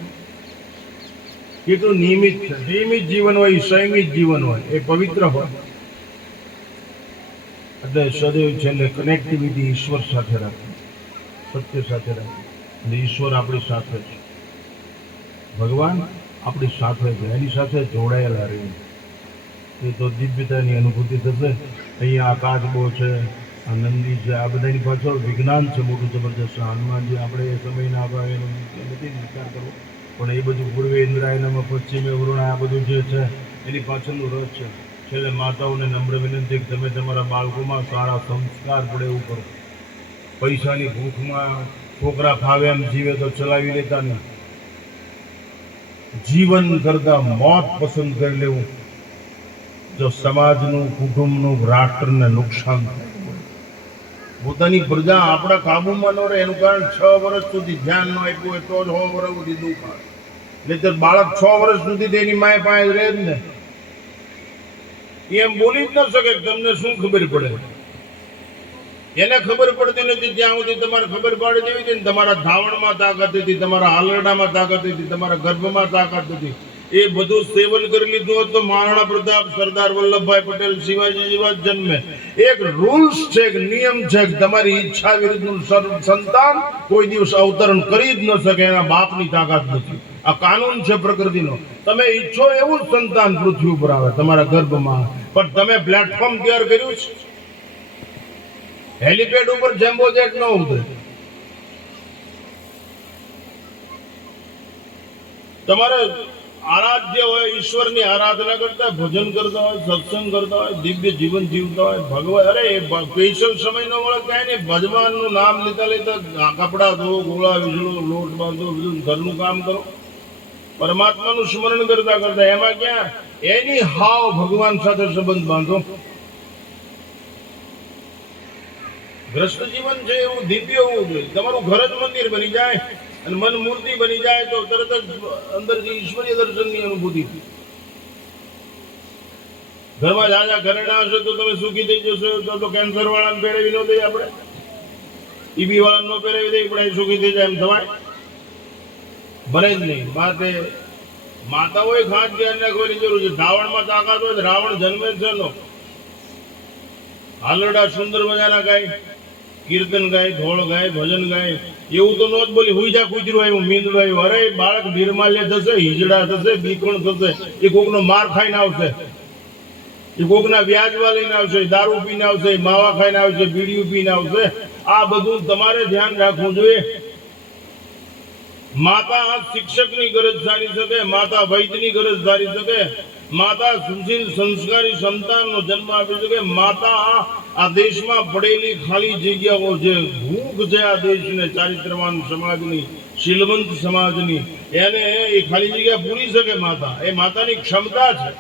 કેટલું નિયમિત છે. નિયમિત જીવન હોય, સંયમિત જીવન હોય, એ પવિત્ર હોય. એટલે સદૈવ છેલ્લે કનેક્ટિવિટી ઈશ્વર સાથે રાખવી, સત્ય સાથે રાખવી. અને ઈશ્વર આપણી સાથે છે, ભગવાન આપણી સાથે છે, એની સાથે જોડાયેલા રહીએ એ તો દિવ્યતાની અનુભૂતિ થશે. અહીંયા આકાશ બહુ છે, આ નંદી છે, આ બધાની પાછળ વિજ્ઞાન છે મોટું જબરદસ્ત. હનુમાનજી આપણે એ સમયના આવા એનો નથી વિચાર કરવો, પણ એ બધું પૂર્વે ઇન્દ્રાયણમાં, પશ્ચિમે વરુણા, આ બધું જે છે એની પાછળનું રસ છે. છેલ્લે માતાઓને નમ્ર વિનંતી કે તમે તમારા બાળકોમાં સારા સંસ્કાર પડે એવું કરો. પૈસાની ભૂખમાં છોકરા ફાવે એમ જીવે તો ચલાવી લેતા નહીં. જીવન કરતા મોત પસંદ કરી લેવું, જો સમાજનું, કુટુંબનું, રાષ્ટ્રને નુકસાન થાય. પોતાની પ્રજા આપણા કાબુમાં ન રહે એનું કારણ 6 વર્ષ સુધી ધ્યાન ન આપ્યું હોય તો જ 6 વર્ષ સુધી દુઃખ આવે. નહીતર બાળક 6 વર્ષ સુધી તેની માય પાસે રહે જ ને, એમ બોલી જ ન શકે કે તમને શું ખબર પડે. એને ખબર પડતી નથી ત્યાં સુધી તમારે ખબર પાડી દેવી હતી ને. તમારા ધાવણમાં તાકાત હતી, તમારા હાલરડામાં તાકાત હતી, તમારા ગર્ભમાં તાકાત હતી. એ બધું સેવન કરી લીધું હોત તો મહારાણા પ્રતાપ, સરદાર વલ્લભભાઈ પટેલ, શિવાજી જેવા જન્મે. એક રૂલ્સ છે, એક નિયમ છે કે તમારી ઈચ્છા વિરુદ્ધનું સંતાન કોઈ દિવસ અવતરણ કરી જ ન શકે, એના બાપની તાકાત નથી. આ કાનૂન છે પ્રકૃતિનો. તમે ઈચ્છો એવું જ સંતાન પૃથ્વી ઉપર આવે તમારા ગર્ભમાં, પણ તમે પ્લેટફોર્મ તૈયાર કર્યું છે. હેલિપેડ ઉપર જેમ્બો જેટ ન ઉતરે. તમારે આરાધ્ય હોય, ઈશ્વરની આરાધના કરતા હોય, ભજન કરતા હોય, સત્સંગ કરતા હોય, દિવ્ય જીવન જીવતા હોય, ભગવાન અરે સ્પેશિયલ સમય ન મળે કાંઈ નહીં. ભગવાનનું નામ લેતા લેતા કપડા ધો, ગોળા વીજળો, લોટ બાંધો, બધું ઘરનું કામ કરો, પરમાત્માનું સ્મરણ કરતા કરતા. એમાં ક્યાં એની હાવ ભગવાન સાથે સંબંધ બાંધો. ગ્રસ્ત જીવન છે એવું દિવ્ય હોવું જોઈએ. તમારું ઘર જ મંદિર બની જાય અને મન મૂર્તિ બની જાય તો તરત જ અંદરથી ઈશ્વરીય દર્શનની અનુભૂતિ. ઘરમાં જાજા ઘરેણા હશે તો તમે સુખી થઈ જશો. તો કેન્સર વાળાને પહેરાવી ન દઈએ આપણે, ટીબી વાળાને ન પહેરાવી દઈએ આપણે સુખી થઈ જાય એમ થવાય? બને જ નહીં. માટે માતાઓએ ખાસ ધ્યાન રાખવાની જરૂર છે. ધાવણમાં તાકાત હોય, રાવણ જન્મે છે નો. હાલરડા સુંદર મજાના ગાય, કીર્તન ગાય, ઢોળ ગાય, ભજન ગાય. એવું તો નો જ બોલી હુઈ જા કૂતરું આવ્યું, મીંદડું આવ્યું. અરે બાળક નિર્માલ્ય થશે, હિજડા થશે, બીકણ થશે. એ કોકનો માર ખાઈને આવશે, એ કોકના વ્યાજવા લઈને આવશે, દારૂ પીને આવશે, માવા ખાઈને આવશે, બીડીયું પીને આવશે. આ બધું તમારે ધ્યાન રાખવું જોઈએ. માતા શિક્ષકની ગરજ ધારી શકે, માતા વૈદ્યની ગરજ ધારી શકે, માતા સુશીલ સંસ્કારી સંતાનનો જન્મ આપી શકે. માતા આ દેશમાં પડેલી ખાલી જગ્યાઓ જે ભૂખ છે આ દેશને, ચારિત્રવાન સમાજની, શીલવંત સમાજની, એને એ ખાલી જગ્યા પૂરી શકે માતા. એ માતાની ક્ષમતા છે.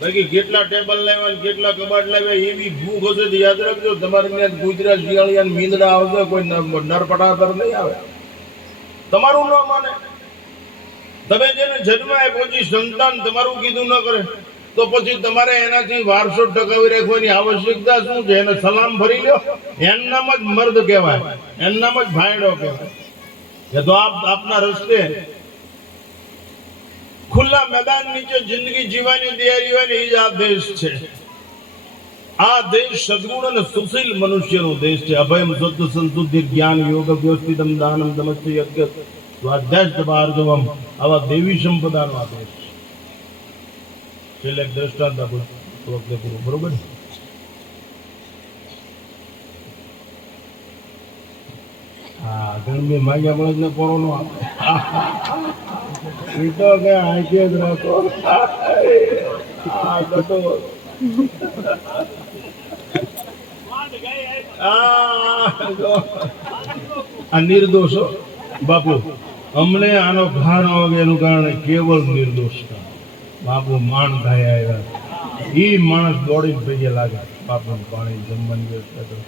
બાકી કેટલા ટેબલ લાવ્યા, કેટલા કબાટ લાવ્યા, એવી ભૂખ હશે તો યાદ રાખજો તમારે ત્યાં ગુજરાત શિયાળિયા મીંદડા આવશે, કોઈ નરપટાતર નહીં આવે. તમારું ન માને, તમે જેને જન્મ આપ્યો છે સંતાન તમારું કીધું ન કરે તો પછી તમારે એનાથી વારસો ટકાવી રાખવાની આવશ્યકતા શું છે? એને સલામ ભરી લ્યો. એનું નામ જ મર્દ કહેવાય, એનું નામ જ ભાઈડો કહેવાય. या तो आप अपना रस्ते खुला मैदान नीचे जिंदगी जीवानी तैयारी હોય ને એ જ આ દેશ છે. આ દેશ સદગુણ અને સુશીલ મનુષ્યનો દેશ છે. અભયમ શુદ્ધ સંશુદ્ધિ જ્ઞાન યોગ વ્યવસ્થિતમ દાનમ દમસ્ય યજ્ઞ સ્વાધ્યાય ભાર્ગવમ આવા દેવી સંપદાનો આ દેશ છે. છેલ્લે એક દ્રષ્ટાંત આપું વખતે પૂરું, બરોબર? હા, ગણબી માગ્યા મળે ને કોરોનો આપે એ તો કે આંખે જ રાખો. આ કટો આ નિર્દોષો બાપુ, અમને આનો ઘા ન વાગે એનું કારણ કેવળ નિર્દોષતા. બાપુ માણ થાય આવ્યા, એ માણસ દોડીને પૈયે લાગે બાપુ પાણી જમવાની વ્યવસ્થા કરે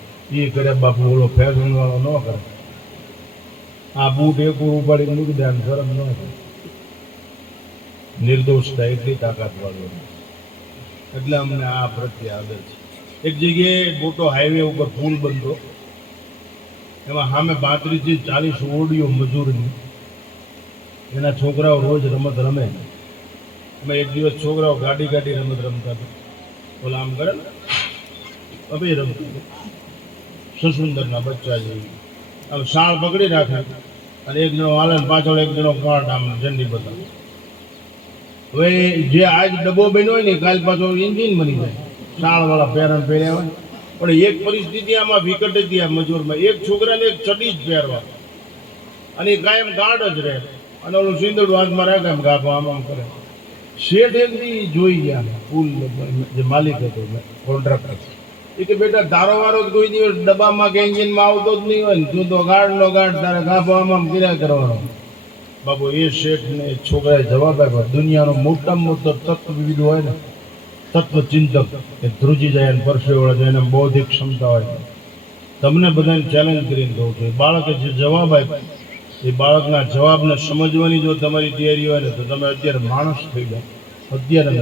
એ કરે. બાપુ ઓલો ફેશન વાળો ન કરે. આ બૂટ એક ઉપાડી મૂકી દે, શરમ ન થાય. નિર્દોષતા એટલી તાકાત વાળો, એટલે અમને આ પ્રત્યે આદર છે. એક જગ્યાએ મોટો હાઈવે ઉપર પુલ બનતો, એમાં સામે 35 થી 40 ઓડીઓ મજૂરની, એના છોકરાઓ રોજ રમત રમે. એમાં એક દિવસ છોકરાઓ ગાડી રમત રમતા હતા. ઓલા આમ કરે ને હવે રમતા, સસુંદરના બચ્ચા જેવી આમ શાળ પકડી રાખે અને એક જણો હાલે પાછળ એક જણો કાટ આમ ઝંડી બતાવે. હવે જે આજ ડબ્બો બન્યો હોય ને કાલ પાછો એન્જિન બની જાય. શાળ વાળા પેરણ પહેર્યા હોય, પણ એક પરિસ્થિતિ આમાં વિકટ હતી આ મજૂરમાં. એક છોકરાને એક ચડી જ પહેરવા અને એ કાયમ ગાઢ જ રહે અને ઓલું સિંદડું હાથમાં રાખે એમ ગાભો આમ કરે. શેઠ એકથી જોઈ ગયા પુલ જે માલિક હતો કોન્ટ્રાક્ટર, એ કે બેટા તારો વારો કોઈ દિવસ ડબ્બામાં કે એન્જિનમાં આવતો જ નહીં હોય ને, તું તો ગાઢ તારે ગાભો આમ કર્યા કરવાનો. બાપુ એ શેઠને છોકરાએ જવાબ આપ્યો, દુનિયાનો મોટામાં મોટો તત્વવિદ હોય ને, તત્વચિંતક, એ ધ્રુજી જાય અને પરસેવડા જાય એને બૌદ્ધિક ક્ષમતા હોય. તમને બધાને ચેલેન્જ કરીને કહું છું, બાળકે જે જવાબ આપ્યો એ બાળકના જવાબને સમજવાની જો તમારી તૈયારી હોય ને તો તમે અત્યારે માણસ થઈ જાઓ. અત્યારે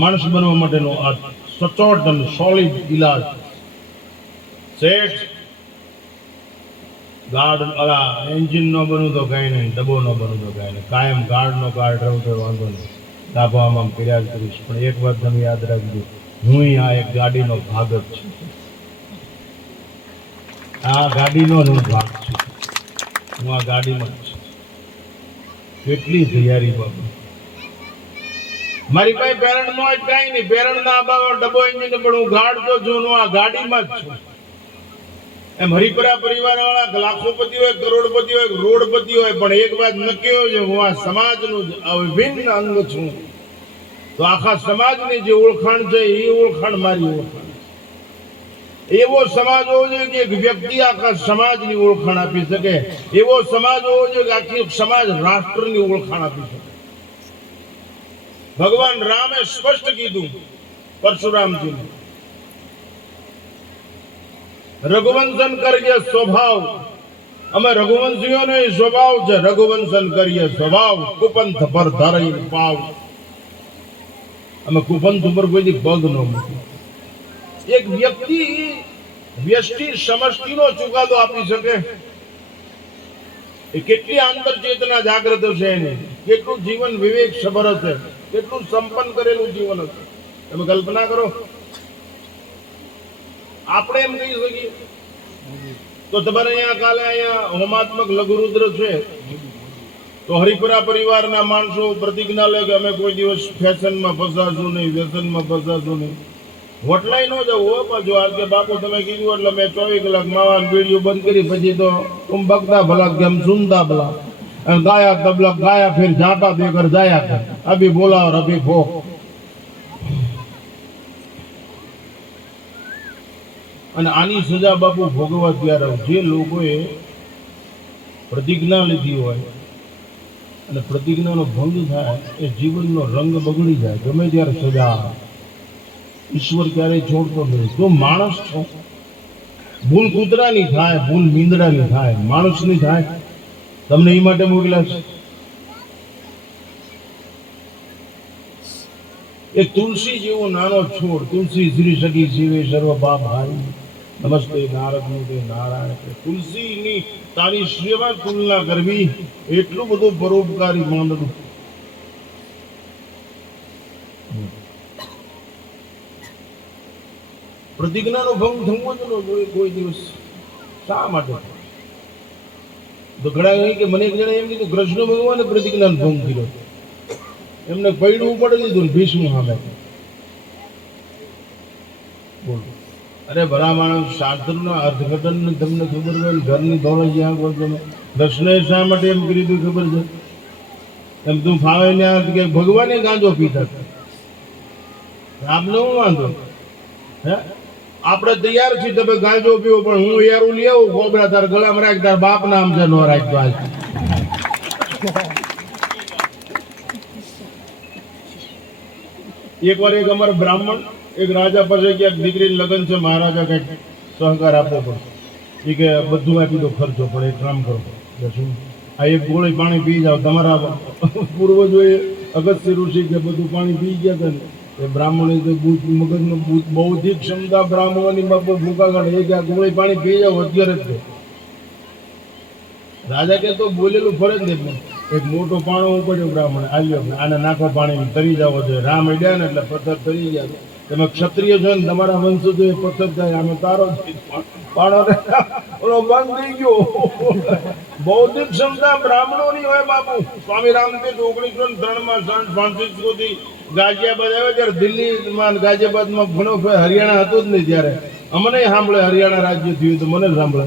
માણસ બનવા માટેનો આ સચોટ અને સોલિડ ઇલાજ. શેઠ ગાર્ડ એન્જિન ન બનવું તો કાંઈ નહીં, ડબ્બો ન બનવું તો કાંઈ નહીં, કાયમ ગાર્ડનો ગાર્ડ રહું તો વાંધો નહીં, ડાબામાં કર્યા જ કરીશ. પણ એક વાત તમે યાદ રાખજો, હું આ એક ગાડીનો ભાગ જ છું. આ ગાડીનો હું ભાગ છું, હું આ ગાડીમાં જ છું. કેટલી તૈયારી બાબુ. મારી પાસે પેરણ નો હોય કાંઈ નહીં, પેરણ ના અભાવે ડબ્બો એન્જિન પણ હું ગાર્ડ તો છું, હું આ ગાડીમાં જ છું. એમ હરિપરા પરિવાર વાળા લાખોપતિ હોય, કરોડપતિ હોય, રોડપતિ હોય, પણ એક વાત નક્કી હોય છે, હું આ સમાજનું અભિન્ન અંગ છું. તો આખા સમાજની જે ઓળખાણ છે એ ઓળખાણ મારી ઓળખાણ. એવો સમાજ હોવો જોઈએ કે એક વ્યક્તિ આખા સમાજની ઓળખાણ આપી શકે. એવો સમાજ હોવો જોઈએ કે આખી સમાજ રાષ્ટ્રની ઓળખાણ આપી શકે. ભગવાન રામે સ્પષ્ટ કીધું પરશુરામજી, રઘુવંશન કરીએ સ્વભાવ. અમે રઘુવંશીઓનો સ્વભાવ છે, રઘુવંશન કરીએ સ્વભાવ, કુપંથ પર ધરી પાવ. અમે કુપંથ ઉપર કોઈ પગ ન મૂકી. એક વ્યક્તિ વ્યષ્ટિ સમષ્ટિનો ચુકાદો આપી શકે. એ કેટલી આંતર ચેતના જાગૃત હશે એની, કેટલું જીવન વિવેક સભર હશે, કેટલું સંપન્ન કરેલું જીવન હશે. તમે કલ્પના કરો. આપણે એમ કહી શકીએ તો તમારે અહીંયા કાલે અહીંયા હોમાત્મક લઘુરુદ્ર છે, તો હરિપરા પરિવારના માણસો પ્રતિજ્ઞા લે કે અમે કોઈ દિવસ ફેશનમાં ફસાશું નહીં, વ્યસનમાં ફસાશું નહીં. હોટલાઈ ન જવું પાછું આ કે બાપુ તમે કીધું એટલે મેં 24 કલાક માવા વિડીયો બંધ કરી, પછી તો તુમ બકતા ભલા કે હમ સુનતા ભલા, ગાયા તબલા ગાયા ફિર જાતા દેકર જાયા કર, અભી બોલા और अभी भो. અને આની સજા બાપુ ભોગવવા ત્યારે જે લોકોએ પ્રતિજ્ઞા લીધી હોય અને પ્રતિજ્ઞાનો ભંગ થાય એ જીવનનો રંગ બગડી જાય. ગમે ત્યારે સજા, ઈશ્વર ક્યારેય છોડતો નથી. તો માણસ છો, ભૂલ કૂતરાની થાય, ભૂલ મીંદડાની થાય, માણસની થાય. તમને એ માટે મોકલ્યા છે. એક તુલસી જેવો નાનો છોડ, તુલસી શ્રી સખી શિવે સર્વ પાપ હારી, નમસ્તે નારદ મૂર્તિ નારાયણ કે તુલસીની તારી સેવા તુલના કરવી એટલું બધું પરોપકારી માંડવું. પ્રતિજ્ઞાનો ભંગ થવો જ ન જોઈએ કોઈ દિવસ. શા માટે? તો ઘણા કહે કે મને એક જણા એમ કીધું કૃષ્ણ ભગવાને પ્રતિજ્ઞાનો ભંગ કર્યો, એમને પૈડું પડે લીધું ભીષ્મ સામે. બોલો, અરે ભલા માણસ શાસ્ત્રના અર્થઘટન તમને ખબર હોય, ઘરની ધોરણ જ્યાં કોઈ તમે કૃષ્ણએ શા માટે એમ કરી દીધું ખબર છે? એમ તું ફાવે ને કે ભગવાને ગાંજો પીતા, આપને હું વાંધો? હે, આપણે તૈયાર છીએ તમે ગાંજો પીવો, પણ હું યારું લઈ આવું ખોબરા તાર ગળામાં રાખ, તાર બાપ નામ છે નો રાખતો. આજ એક વાર એક અમારા બ્રાહ્મણ એક રાજા પાસે ક્યાંક દીકરી લગ્ન છે, મહારાજા કંઈક સહકાર આપવો પડે, એ કે બધું આપી દો ખર્ચો, પણ એક કામ કરો, શું આ એક ગોળી પાણી પી જાઓ. તમારા પૂર્વજોએ અગસ્ત્ય ઋષિ કે બધું પાણી પી ગયા હતા ને, એ બ્રાહ્મણે તો મગજનો બૌદ્ધિક ક્ષમતા બ્રાહ્મણોની બાપુ ભૂકા કાઢે, એ કે આ ગોળી પાણી પી જાઓ અત્યારે જ. રાજા કે તો બોલેલું ફરજ નહીં. એક મોટો પાણો ઉપાડ્યો બ્રાહ્મણે, આવ્યો આને નાખો પાણી, તરી જાવ છે. રામ અડ્યા ને એટલે પથ્થર તરી ગયા. તમે ક્ષત્રિય છો ને તમારા વંશો જો પથ્થર થાય, આમે તારો પાણો ઓલો બંધ થઈ ગયો. બૌદ્ધિક ક્ષમતા બ્રાહ્મણોની હોય બાપુ. સ્વામી રામદેવ 1903 સાંજ ફ્રાન્સિસ્કોથી ગાઝિયાબાદ આવ્યા, ત્યારે દિલ્હીમાં ગાઝિયાબાદમાં ઘણો હરિયાણા હતું જ નહીં ત્યારે. અમને સાંભળે હરિયાણા રાજ્ય થયું તો મને જ સાંભળે.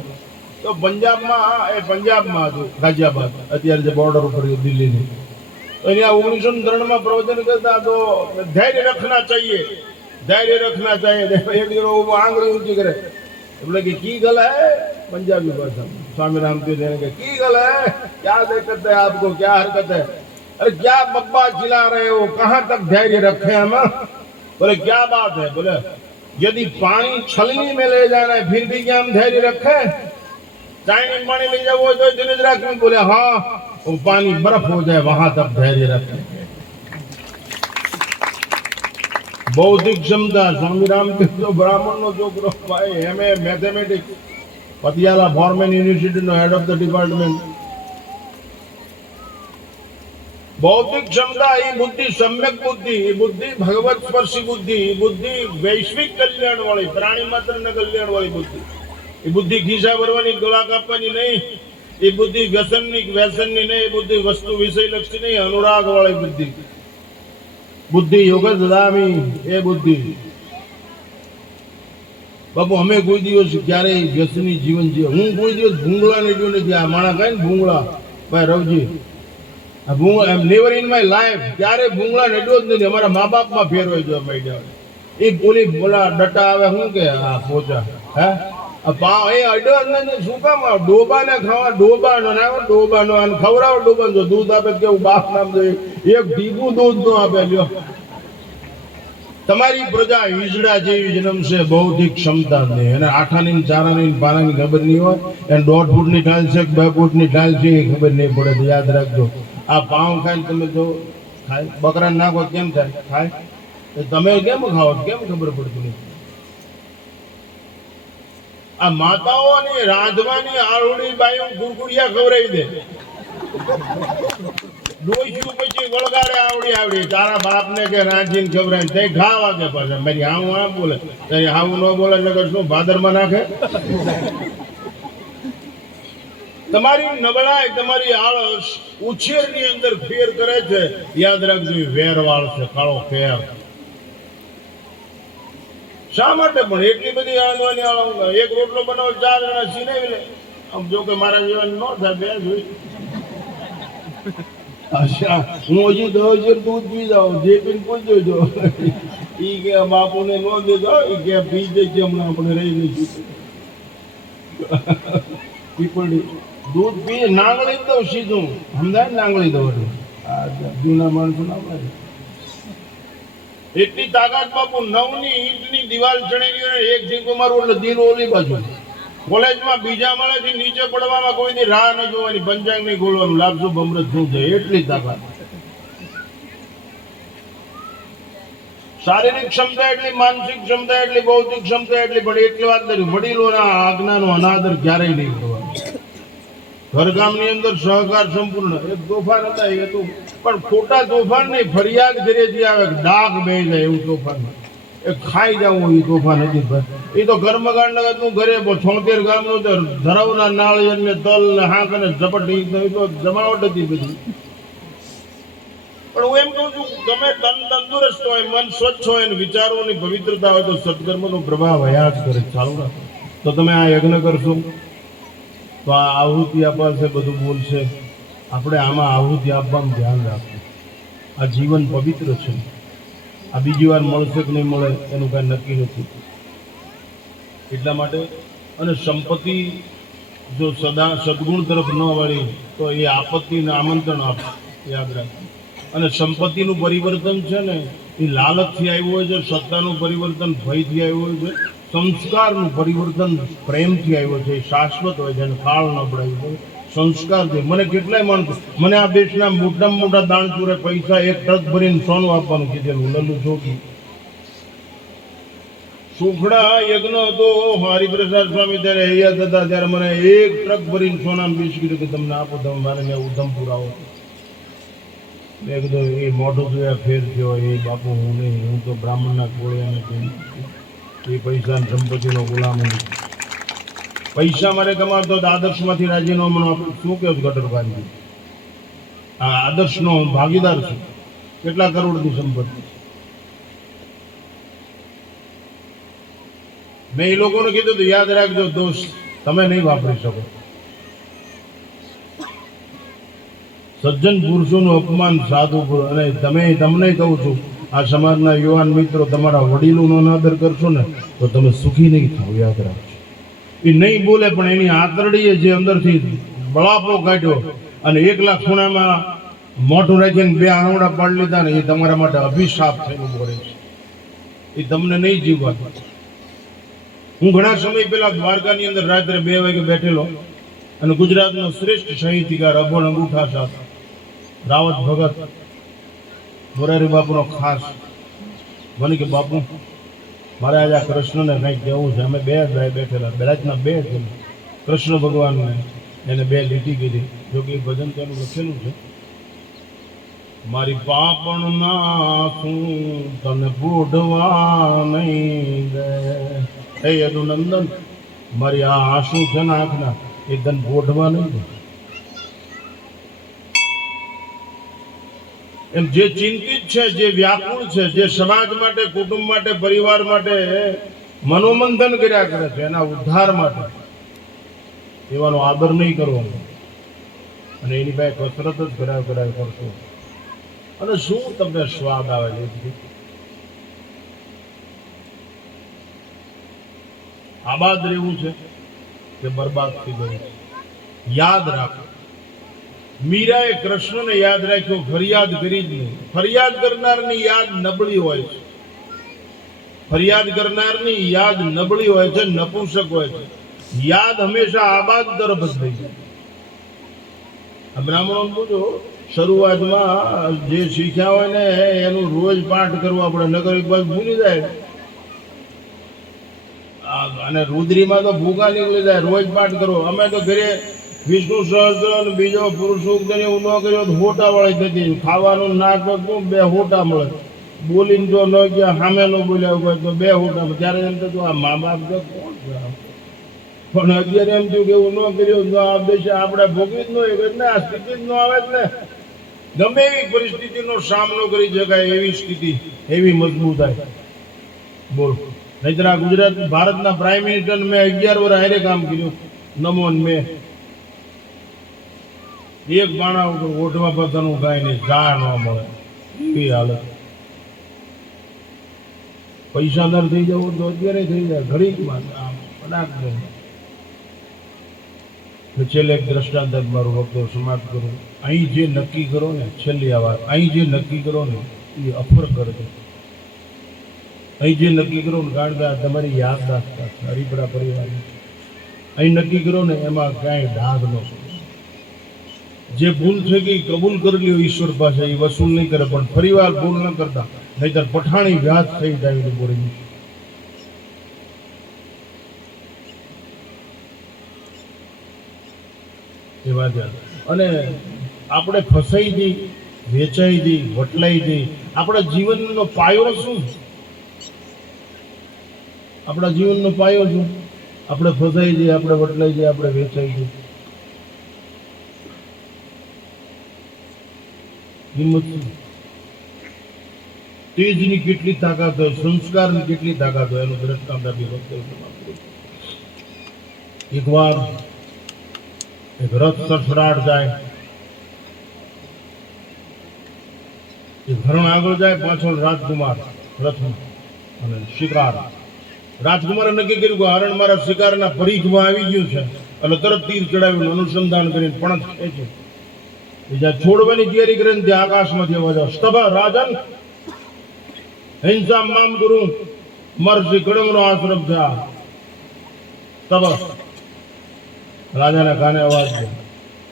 તો પંજાબમાં હતું ગાઝિયાબાદ, અત્યારે જે બોર્ડર ઉપર દિલ્હીની. અહીંયા 1903 પ્રવચન કરતા તો ધૈર્ય રખના ચાહીએ, धैर्य रखना चाहिए. एक दिन वो आंगली ऊंची करे, बोले कि की गला है, पंजाबी भाषा में स्वामी रामदेव देने के की गला है, क्या दिक्कत है आपको, क्या हरकत है, अरे क्या बब्बा चिल्ला रहे हो, कहाँ तक धैर्य रखे हम? बोले क्या बात है? बोले यदि पानी छलनी में ले जाना है फिर भी क्या हम धैर्य रखे? चाइनीज पानी ले जाओ तो धीरज रखें? बोले हाँ, वो पानी बर्फ हो जाए वहां तक धैर्य रखें. बौद्धिक क्षमता. स्वामी रामदेव तो ब्राह्मण नो छोकरो भाई, MA mathematics, Patiala Forman university नो हेड ऑफ द डिपार्टमेंट. बौद्धिक क्षमता ये बुद्धि सम्यक बुद्धि, ये बुद्धि भगवत स्पर्शी बुद्धि, ये बुद्धि वैश्विक कल्याण वाली, प्राणी मात्र न कल्याण वाली बुद्धि. ये बुद्धि खीसा भरवानी, गला कापवानी नहीं. ये बुद्धि व्यसननी नहीं. ये बुद्धि वस्तु विषय लक्ष्य नहीं, अनुराग वाली बुद्धि. बुद्धि योग ददामी ए बुद्धि. बापू અમે કોઈ દિવસ ક્યારેય વ્યસની જીવન જીવે. હું કોઈ દિવસ ભૂંગળા ને જો નથી. આ માણા કહે ને ભૂંગળા, ભાઈ રવજી, આ ભૂંગળા નેવર ઇન માય લાઈફ ક્યારે ભૂંગળા નેડ્યો જ નથી. અમારા મા બાપમાં ફેર હોય જો મૈડા. એ પોલી બોલા ડટા આવે શું કે આ પોચા હે પાવ એ અડ્યો જ નથી. શું કામ ડોબાને ખાવા, ડોબાનો ના ડોબાનો અને ખવડાવો ડોબાનો. જો દૂધ આપે કેવું બાપ નામ જોઈએ, એક ટીપું દૂધ નો આપે. લ્યો તમારી પ્રજા હિજડા જેવી જન્મશે, બૌદ્ધિક ક્ષમતા નહીં. અને આઠાની ચારાની પારાની ખબર નહીં હોય, એને 1.5 ફૂટની ઢાલ છે કે 2 ફૂટની ઢાલ છે એ ખબર નહીં પડે. તો યાદ રાખજો, આ પાઉં ખાઈને તમે જો ખાય, બકરાને નાખો કેમ થાય? ખાય. તમે કેમ ખાઓ? કેમ ખબર પડતી નથી? આ માતાઓની રાંધવાની આળુડી બાઈઓ ગુરગુડિયા ખવડાવી દે. ડોસ્યું પછી વળગાડે આવડી તારા બાપને કે રાંધીને ખવડાવીને તે ખાવા કે પાછા મારી હાવું આમ બોલે, તારી હાવું ન બોલે નકર શું ભાદરમાં નાખે? તમારી નબળાઈ, તમારી આળસ ઉછેરની અંદર ફેર કરે છે. યાદ રાખજો, વેરવાળ છે, કાળો ફેર. શા માટે પણ એટલી બધી આળવાની આળવ? એક રોટલો બનાવો 4 જણા સીનાવી લે. આમ જો કે મારા જીવન ન થાય, બે જોઈ. અચ્છા, હું હજી 10 દૂધ પી જાઉં, જે પીને પૂછજો જો. ઈ કે બાપુને ન દેજો, ઈ કે પી દે છે હમણાં આપણે રહી લઈશું. પીપળી દૂધ પી નાંગળી દઉં સીધું, સમજાય? નાંગળી દઉં એટલે જૂના માણસો ના પડે. એટલી તાકાત બાપુ. 9ની ઈંટની દિવાલ ચડેલી હોય, એક ઝીંકો મારું એટલે દિલ ઓલી બાજુ. કોલેજમાં બીજા માળેથી નીચે પડવામાં કોઈની રાહ ન જોવાની, પંચાંગ નહીં ખોલવાનું, લાભશું બમરત શું છે, એટલી તાકાત. શારીરિક ક્ષમતા એટલી, માનસિક ક્ષમતા એટલી, બૌદ્ધિક ક્ષમતા એટલી, પણ એટલી વાત નથી, વડીલોના આજ્ઞાનો અનાદર ક્યારેય નહીં કરવાનો. ઘરકામની અંદર સહકાર સંપૂર્ણ. એક તોફાન હતા એ હતું, પણ ખોટા તોફાન નહીં, ફરિયાદ ઘરેથી આવે, ડાઘ બે જાય એવું તોફાન, એ ખાઈ જવું એ તોફાન હતી. એ તો કર્મકાંડ નું ઘરે 76 ગામનું ધરાવના નાળિયેર ને તલ ને હાંક અને ઝપટી તો જમાવટ હતી બધી. પણ હું એમ કહું છું, તમે તન તંદુરસ્ત હોય, મન સ્વચ્છ હોય અને વિચારોની પવિત્રતા હોય તો સત્કર્મનો પ્રભાવ હયા જ કરે, ચાલુ રાખો. તો તમે આ યજ્ઞ કરશો તો આ આહુતિ આપવાશે, બધું બોલશે. આપણે આમાં આહુતિ આપવાનું ધ્યાન રાખવું. આ જીવન પવિત્ર છે. આ બીજી વાર મળશે કે નહીં મળે એનું કાંઈ નક્કી નથી. એટલા માટે, અને સંપત્તિ જો સદા સદગુણ તરફ ન વળી તો એ આપત્તિને આમંત્રણ આપે, યાદ રાખવું. અને સંપત્તિનું પરિવર્તન છે ને એ લાલચથી આવ્યું હોય છે, સત્તાનું પરિવર્તન ભયથી આવ્યું હોય છે, સંસ્કારનું પરિવર્તન પ્રેમથી આવ્યો છે. એ શાશ્વત હોય છે અને કાળ ન પડાવ્યું હોય. સંસ્કારથી મને કેટલાય માણસો, મને આ દેશના મોટામાં મોટા દાણચોરે પૈસા 1 ટ્રક ભરીને સોનું આપવાનું કીધેલું. લલ્લુ જોગી સુખડા યજ્ઞ હતો, હરિપ્રસાદ સ્વામી ત્યારે હૈયા હતા, ત્યારે મને 1 ટ્રક ભરીને સોનાનું બિસ્કીટ કે તમને આપો, તમે મારે ત્યાં ઉધમપુર આવો. મેં કીધું એ મોઢું જોયા ફેર થયો, એ બાપુ હું નહીં, હું તો બ્રાહ્મણના કોળિયાને કહું, એ પૈસા સંપત્તિનો ગુલામ નથી. પૈસા મારે કમાતો આદર્શમાંથી રાજીનામું આપણે શું કહ્યું ગટરબાજી. આ આદર્શનો ભાગીદાર છું. કેટલા કરોડની સંપત્તિ. મેં એ લોકોને કીધું તો યાદ રાખજો દોસ્ત, તમે નહીં વાપરી શકો. સજ્જન પુરુષોનું અપમાન સાધુ અને તમને કહું છું, આ સમાજના યુવાન મિત્રો તમારા વડીલોનો અનાદર કરશો ને તો તમે સુખી નહીં થાવ, યાદ રાખજો. એ નહીં બોલે પણ એની આંતરડીએ જે અંદરથી બળાપો કાઢ્યો અને 1 લાખ ખૂણામાં મોઢું રાખીને 2 આંગળા પાડી લીધા ને, એ તમારા માટે અભિશાપ થયેલું બોલે છે. એ તમને નહીં જીવવા. હું ઘણા સમય પહેલા દ્વારકાની અંદર રાત્રે 2 વાગે બેઠેલો અને ગુજરાતનો શ્રેષ્ઠ સાહિત્યકાર અભણ અંગૂઠા સાથ રાવત ભગત મોરારી બાપુનો ખાસ મને કે બાપુ મારે આજે આ કૃષ્ણને કંઈક કહેવું છે. અમે 2 જ ભાઈ બેઠેલા, રાતના 2 જ. કૃષ્ણ ભગવાનને એને 2 લીટી કીધી. જો કે ભજન તેનું લખેલું છે, મારી પાપણ નાખું તને બોઢવા નહીં દે. હે યદુનંદન, મારી આ આંસુ છે ને આંખના, એ તને બોઢવા નહીં દે. એમ જે ચિંતિત છે, જે વ્યાકુળ છે, જે સમાજ માટે, કુટુંબ માટે, પરિવાર માટે મનોમંથન કર્યા કરે છે, એના ઉદ્ધાર માટે એવાનો આદર નહીં કરવાનો અને એની પાસે કસરત જ કરાવ કરશો. અને શું તમને સ્વાદ આવે છે? આબાદ રહેવું છે કે બરબાદ થઈ ગયું છે? યાદ રાખો. મીરાએ કૃષ્ણને યાદ રાખ્યો, ફરિયાદ કરી જ નહીં. ફરિયાદ કરનારની યાદ નબળી હોય છે. ફરિયાદ કરનારની યાદ નબળી હોય છે, નપુંસક હોય છે. યાદ હંમેશા આબાદ તરફ જ થઈ જાય. આ બ્રાહ્મણો પૂછો, શરૂઆતમાં જે શીખ્યા હોય ને એનું રોજ પાઠ કરવા પડે, નગર એક બાજુ ભૂલી જાય. અને રુદ્રીમાં તો ભૂખા નીકળી જાય. રોજ પાઠ કરો. અમે તો ઘરે વિષ્ણુ સહસ્ત્ર અને બીજો પુરુષ સૂક્ત ને એવું ન કર્યો તો હોટા વાળી થતી. ખાવાનું નાક 2 હોટા મળે. બોલીને જો ન ગયા, સામે ન બોલ્યા હોય તો 2 હોટા. ત્યારે એમ તો આ મા બાપ તો કોણ છે? પણ અત્યારે એમ થયું કે એવું ન કર્યું તો આ દેશે આપણે ભોગવી જ ન હોય ને, આ સ્થિતિ જ ન આવે જ ને. ગમે એવી પરિસ્થિતિનો સામનો કરી શકાય એવી સ્થિતિ, એવી મજબૂતાઈ. બોલ. નહીતર આ ગુજરાત ભારતના પ્રાઇમ મિનિસ્ટર મેં 11 વર્ષ હારે કામ કર્યું. નમો મેં એક બાણા ઉપર ઓઢવા પતાનું કાંઈ નહીં, જા ન મળે એવી હાલત. પૈસાદાર થઈ જવું તો અત્યારે થઈ જાય, ઘડીકમાં આમ પડાક દે. છેલ્લે એક દ્રષ્ટાંત મારું વખતે સમાપ્ત કરું. અહીં જે નક્કી કરો ને, છેલ્લી આ વાત, અહીં જે નક્કી કરો ને એ અફર કરજો. અહીં જે નક્કી કરો ને, કારણ કે આ તમારી યાદદાસ્ત હરિપરા પરિવાર અહીં નક્કી કરો ને એમાં કાંઈ ડાઘ ન શું. જે ભૂલ થઈ ગઈ કબૂલ કરી લ્યો ઈશ્વર પાસે, એ વસૂલ નહીં કરે. પણ ફરીવાર ભૂલ ન કરતા. નહીતર પઠાણી વ્યાજ થઈ જાય બોરી એવા છે. અને આપણે ફસાઈ જઈ, વેચાઈ જઈ, વટલાઈ જઈ. આપણા જીવનનો પાયો શું? આપણા જીવનનો પાયો શું? આપણે ફસાઈ જઈએ, આપણે વટલાઈ જઈએ, આપણે વેચાઈ જઈએ. હિંમત શું? તેજની કેટલી તાકાત હોય, સંસ્કારની કેટલી તાકાત હોય એનું દ્રષ્ટાંત આપી વખતે એકવાર એક રથ સડસડાટ જાય, એક હરણ આગળ જાય, પાછળ રાજકુમાર રથમાં અને શિકાર. રાજકુમારે નક્કી કર્યું કે હરણ મારા શિકારના પરીખમાં આવી ગયું છે એટલે તરત તીર ચડાવ્યું, અનુસંધાન કરીને પણત ખેંચ્યું. બીજા છોડવાની તૈયારી કરીને ત્યાં આકાશમાંથી અવાજ આવ્યો, સ્તભ રાજન હિંસા મામ ગુરુ મર્ષિ કડમનો આશ્રમ છે. સ્તભ રાજાના કાને અવાજ છે,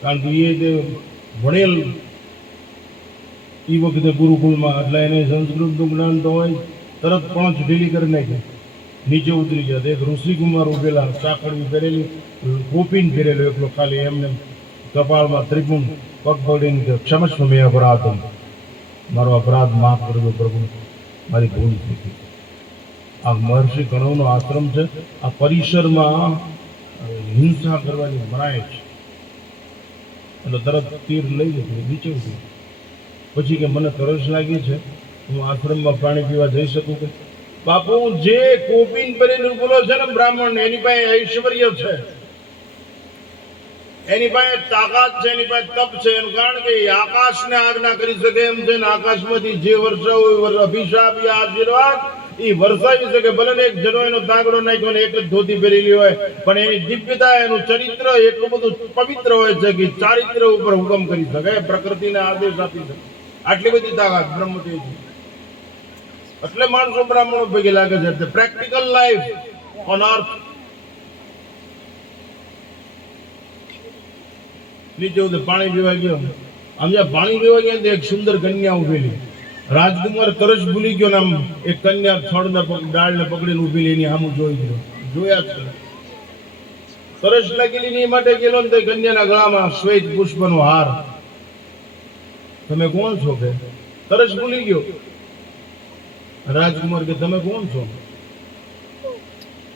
કારણ કે એ તે ભણેલ એ વખતે ગુરુકુળમાં, એટલે એને સંસ્કૃતનું જ્ઞાન તો હોય. તરત પણ ઢીલી કરી નાખી, નીચે ઉતરી ગયા. એક ઋષિકુમાર ઉભેલા, ચાકડી પહેરેલી, કોપીન પહેરેલો એકલો, ખાલી એમને કપાળમાં ત્રિપુંડ, પગ પડીને કે ક્ષમસ્વ મેં અપરાધમ, મારો અપરાધ માફ કરજો પ્રભુ, મારી ભૂલ થઈ ગઈ. આ મહર્ષિ કણવનો આશ્રમ છે. આ પરિસરમાં હિંસા કરવાની મનાય છે. એટલે તરત તીર લઈ લીધું, નીચે ઉતર્યું. પછી કે મને તરસ લાગી છે, હું આશ્રમમાં પાણી પીવા જઈ શકું કે? બાપુ, જે કોપીન પહેરીને બોલો છે ને બ્રાહ્મણ, એની પાસે ઐશ્વર્ય છે, એની પાસે તાકાત છે, એની પાસે તપ છે. એનું કારણ કે આકાશને આજ્ઞા કરી શકે એમ છે ને આકાશમાંથી જે વર્ષા હોય અભિશાપ યા આશીર્વાદ એ વર્ષાવી શકે. ભલે ને એક જનો એનો તાગડો નાખ્યો ને એક જ ધોતી પહેરેલી હોય, પણ એની દિવ્યતા, એનું ચરિત્ર એટલું બધું પવિત્ર હોય છે કે ચારિત્ર ઉપર હુકમ કરી શકે, પ્રકૃતિને આદેશ આપી શકે. આટલી બધી તાકાત બ્રહ્મદેવ છે. એટલે માણસો બ્રાહ્મણો ભેગે લાગે છે. પ્રેક્ટિકલ લાઈફ ઓન અર્થ. નીચે પાણી પીવા ગયો, આમ જ્યાં પાણી પીવા ગયા એક સુંદર કન્યા ઉભેલી. રાજકુમાર તરસ ભૂલી ગયો ને આમ એક કન્યા છોડના ડાળને પકડીને ઉભેલી, એની સામું જોઈ ગયો, જોયા જ કરે. તરસ લાગેલી એ માટે ગયેલો ને તે કન્યાના ગળામાં શ્વેત પુષ્પનો હાર. તમે કોણ છો કે? તરસ ભૂલી ગયો. રાજકુમાર કે તમે કોણ છો?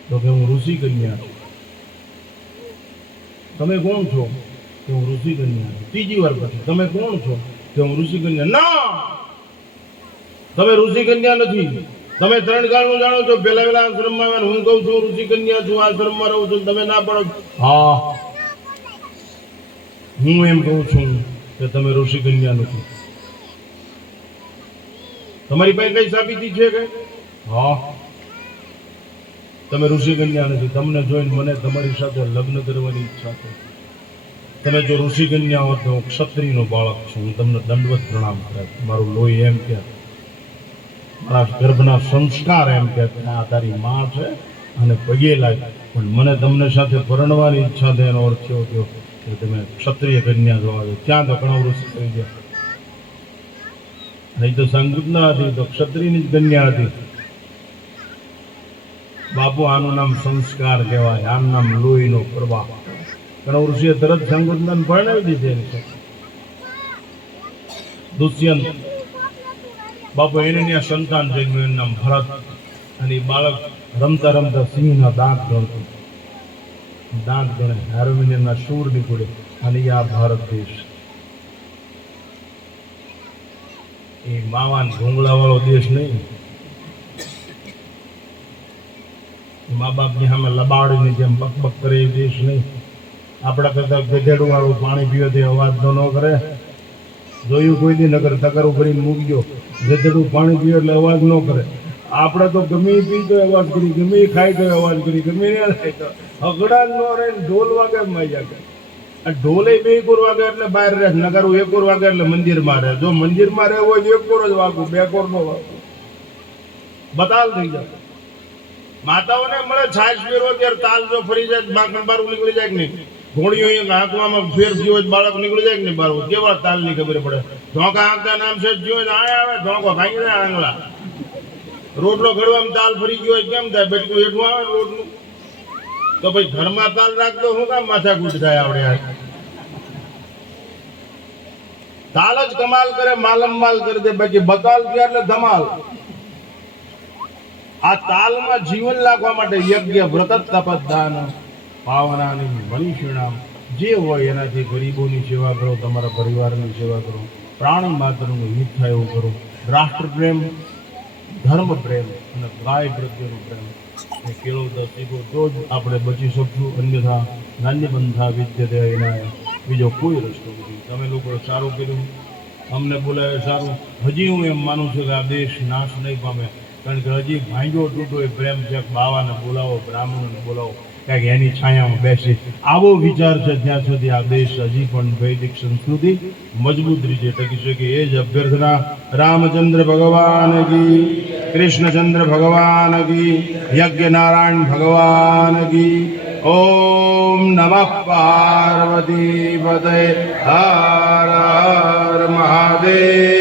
તો કે હું ઋષિ કન્યા છું. તમે કોણ છો? કે હું ઋષિ કન્યા. ત્રીજી વાર પછી તમે કોણ છો? કે હું ઋષિ કન્યા. ના, તમે ઋષિ કન્યા નથી. તમે ત્રણ કાળનું જાણો છો. પેલા આશ્રમમાં આવ્યા, હું કહું છું ઋષિ કન્યા છું, આશ્રમમાં રહું છું, તમે ના પડો. હા, હું એમ કહું છું કે તમે ઋષિ કન્યા નથી. તમારી પાસે કઈ સાબિતી છે કે? હા, તમે ઋષિ કન્યા નથી. તમને જોઈને મને તમારી સાથે લગ્ન કરવાની ઈચ્છા છે. તમે જો ઋષિ કન્યા હો તો હું ક્ષત્રિયનો બાળક છું, હું તમને દંડવત પ્રણામ કરે. મારું લોહી એમ કે, મારા ગર્ભના સંસ્કાર એમ કે આ તારી માં છે અને પગે લાગ, પણ મને તમને સાથે પરણવાની ઈચ્છા છે. એનો અર્થ એવો થયો કે તમે ક્ષત્રિય કન્યા જોવા દો. ત્યાં તો ઘણા ઋષિ થઈ ગયા. નહીં તો સંગીત ના હતી, તો ક્ષત્રિયની જ કન્યા હતી. બાપુ, આનું નામ સંસ્કાર કહેવાય, આનું નામ લોહીનો પ્રવાહ. ઘણા ઋષિએ તરત સંગોદન પરણાવી દીધેલું છે. દુષ્યંત બાપુ, એને ત્યાં સંતાન જન્મ્યું, એનું નામ ભરત. અને એ બાળક રમતા રમતા સિંહના દાંત ગણતું. દાંત ગણે, હાર્મોનિયમના સૂર નીકળે. અને આ ભારત દેશ એ માવાન ભૂંગળા વાળો દેશ નહીં. મા બાપની સામે લબાડીની જેમ બકબક કરે એ દેશ નહીં. આપણા કરતા ગધેડું વાળું પાણી પીવે તે અવાજ તો ન કરે. જોયું કોઈ દી? નગર તકરું ભરીને મૂકજો. ગધેડું પાણી પીવે એટલે અવાજ ન કરે. આપણે તો ગમે પી તો અવાજ કરી, ગમે ખાય તો અવાજ કરી, ગમે ખાય તો અગડા ન રહે. ઢોલ વાગે મજા કરે. આ ઢોલે બે કોર વાગે એટલે બહાર રહે, નગરું એક કોર વાગે એટલે મંદિરમાં રહે. જો મંદિરમાં રહેવું હોય તો એક કોર જ વાગવું, બે કોર નો વાગવું. બતાલ થઈ જાય. માતાઓને મળે છાશ ફેરવો ત્યારે તાલ જો ફરી જાય, માખણ બારું નીકળી જાય કે નહીં. ઘોડીઓ આંકવામાં ફેર થયો હોય બાળક નીકળી જાય કે નહીં બારું. કેવા તાલ ની ખબર પડે. ધોકા આંકતા નામ છે જ્યો આવે, ધોકો ભાંગી જાય આંગળા. રોટલો ઘડવામાં તાલ ફરી ગયો હોય કેમ થાય? બેટકું હેઠું આવે રોટલું તો ભાઈ ઘરમાં તાલ રાખતો હું કામ માથાકૂટ થાય આપણે યાર? તાલ જ કમાલ કરે, માલમ માલ કરી દે, બાકી બતાલ કે એટલે ધમાલ. આ તાલમાં જીવન લાગવા માટે યજ્ઞ વ્રત તપત દાન પાવનાની મનીષિણામ જે હોય એનાથી ગરીબોની સેવા કરો, તમારા પરિવારની સેવા કરો, પ્રાણી માત્રનું હિત થાય એવું કરો. રાષ્ટ્ર પ્રેમ, ધર્મ પ્રેમ અને ગાય પ્રત્યેનો પ્રેમ એ કેળવતા શીખો તો જ આપણે બચી શકશું. અન્યથા નાન્યબંધા વિદ્યતે એના બીજો કોઈ રસ્તો નથી. તમે લોકો સારું કર્યું, અમને બોલાવે સારું. હજી હું એમ માનું છું કે આ દેશ નાશ નહીં પામે, કારણ કે હજી ભાંજો તૂટો એ પ્રેમ છે. બાવાને બોલાવો, બ્રાહ્મણોને બોલાવો, કારણ કે એની છાયામાં બેસી. આવો વિચાર છે ત્યાં સુધી આ દેશ હજી પણ વૈદિક સંસ્કૃતિ મજબૂત રીતે ટકી શકે. એ જ અભ્યર્થના રામચંદ્ર ભગવાન કી, કૃષ્ણચંદ્ર ભગવાન કી, યજ્ઞ નારાયણ ભગવાન કી. ઓમ નમઃ પાર્વતી પતય હર હર મહાદેવ.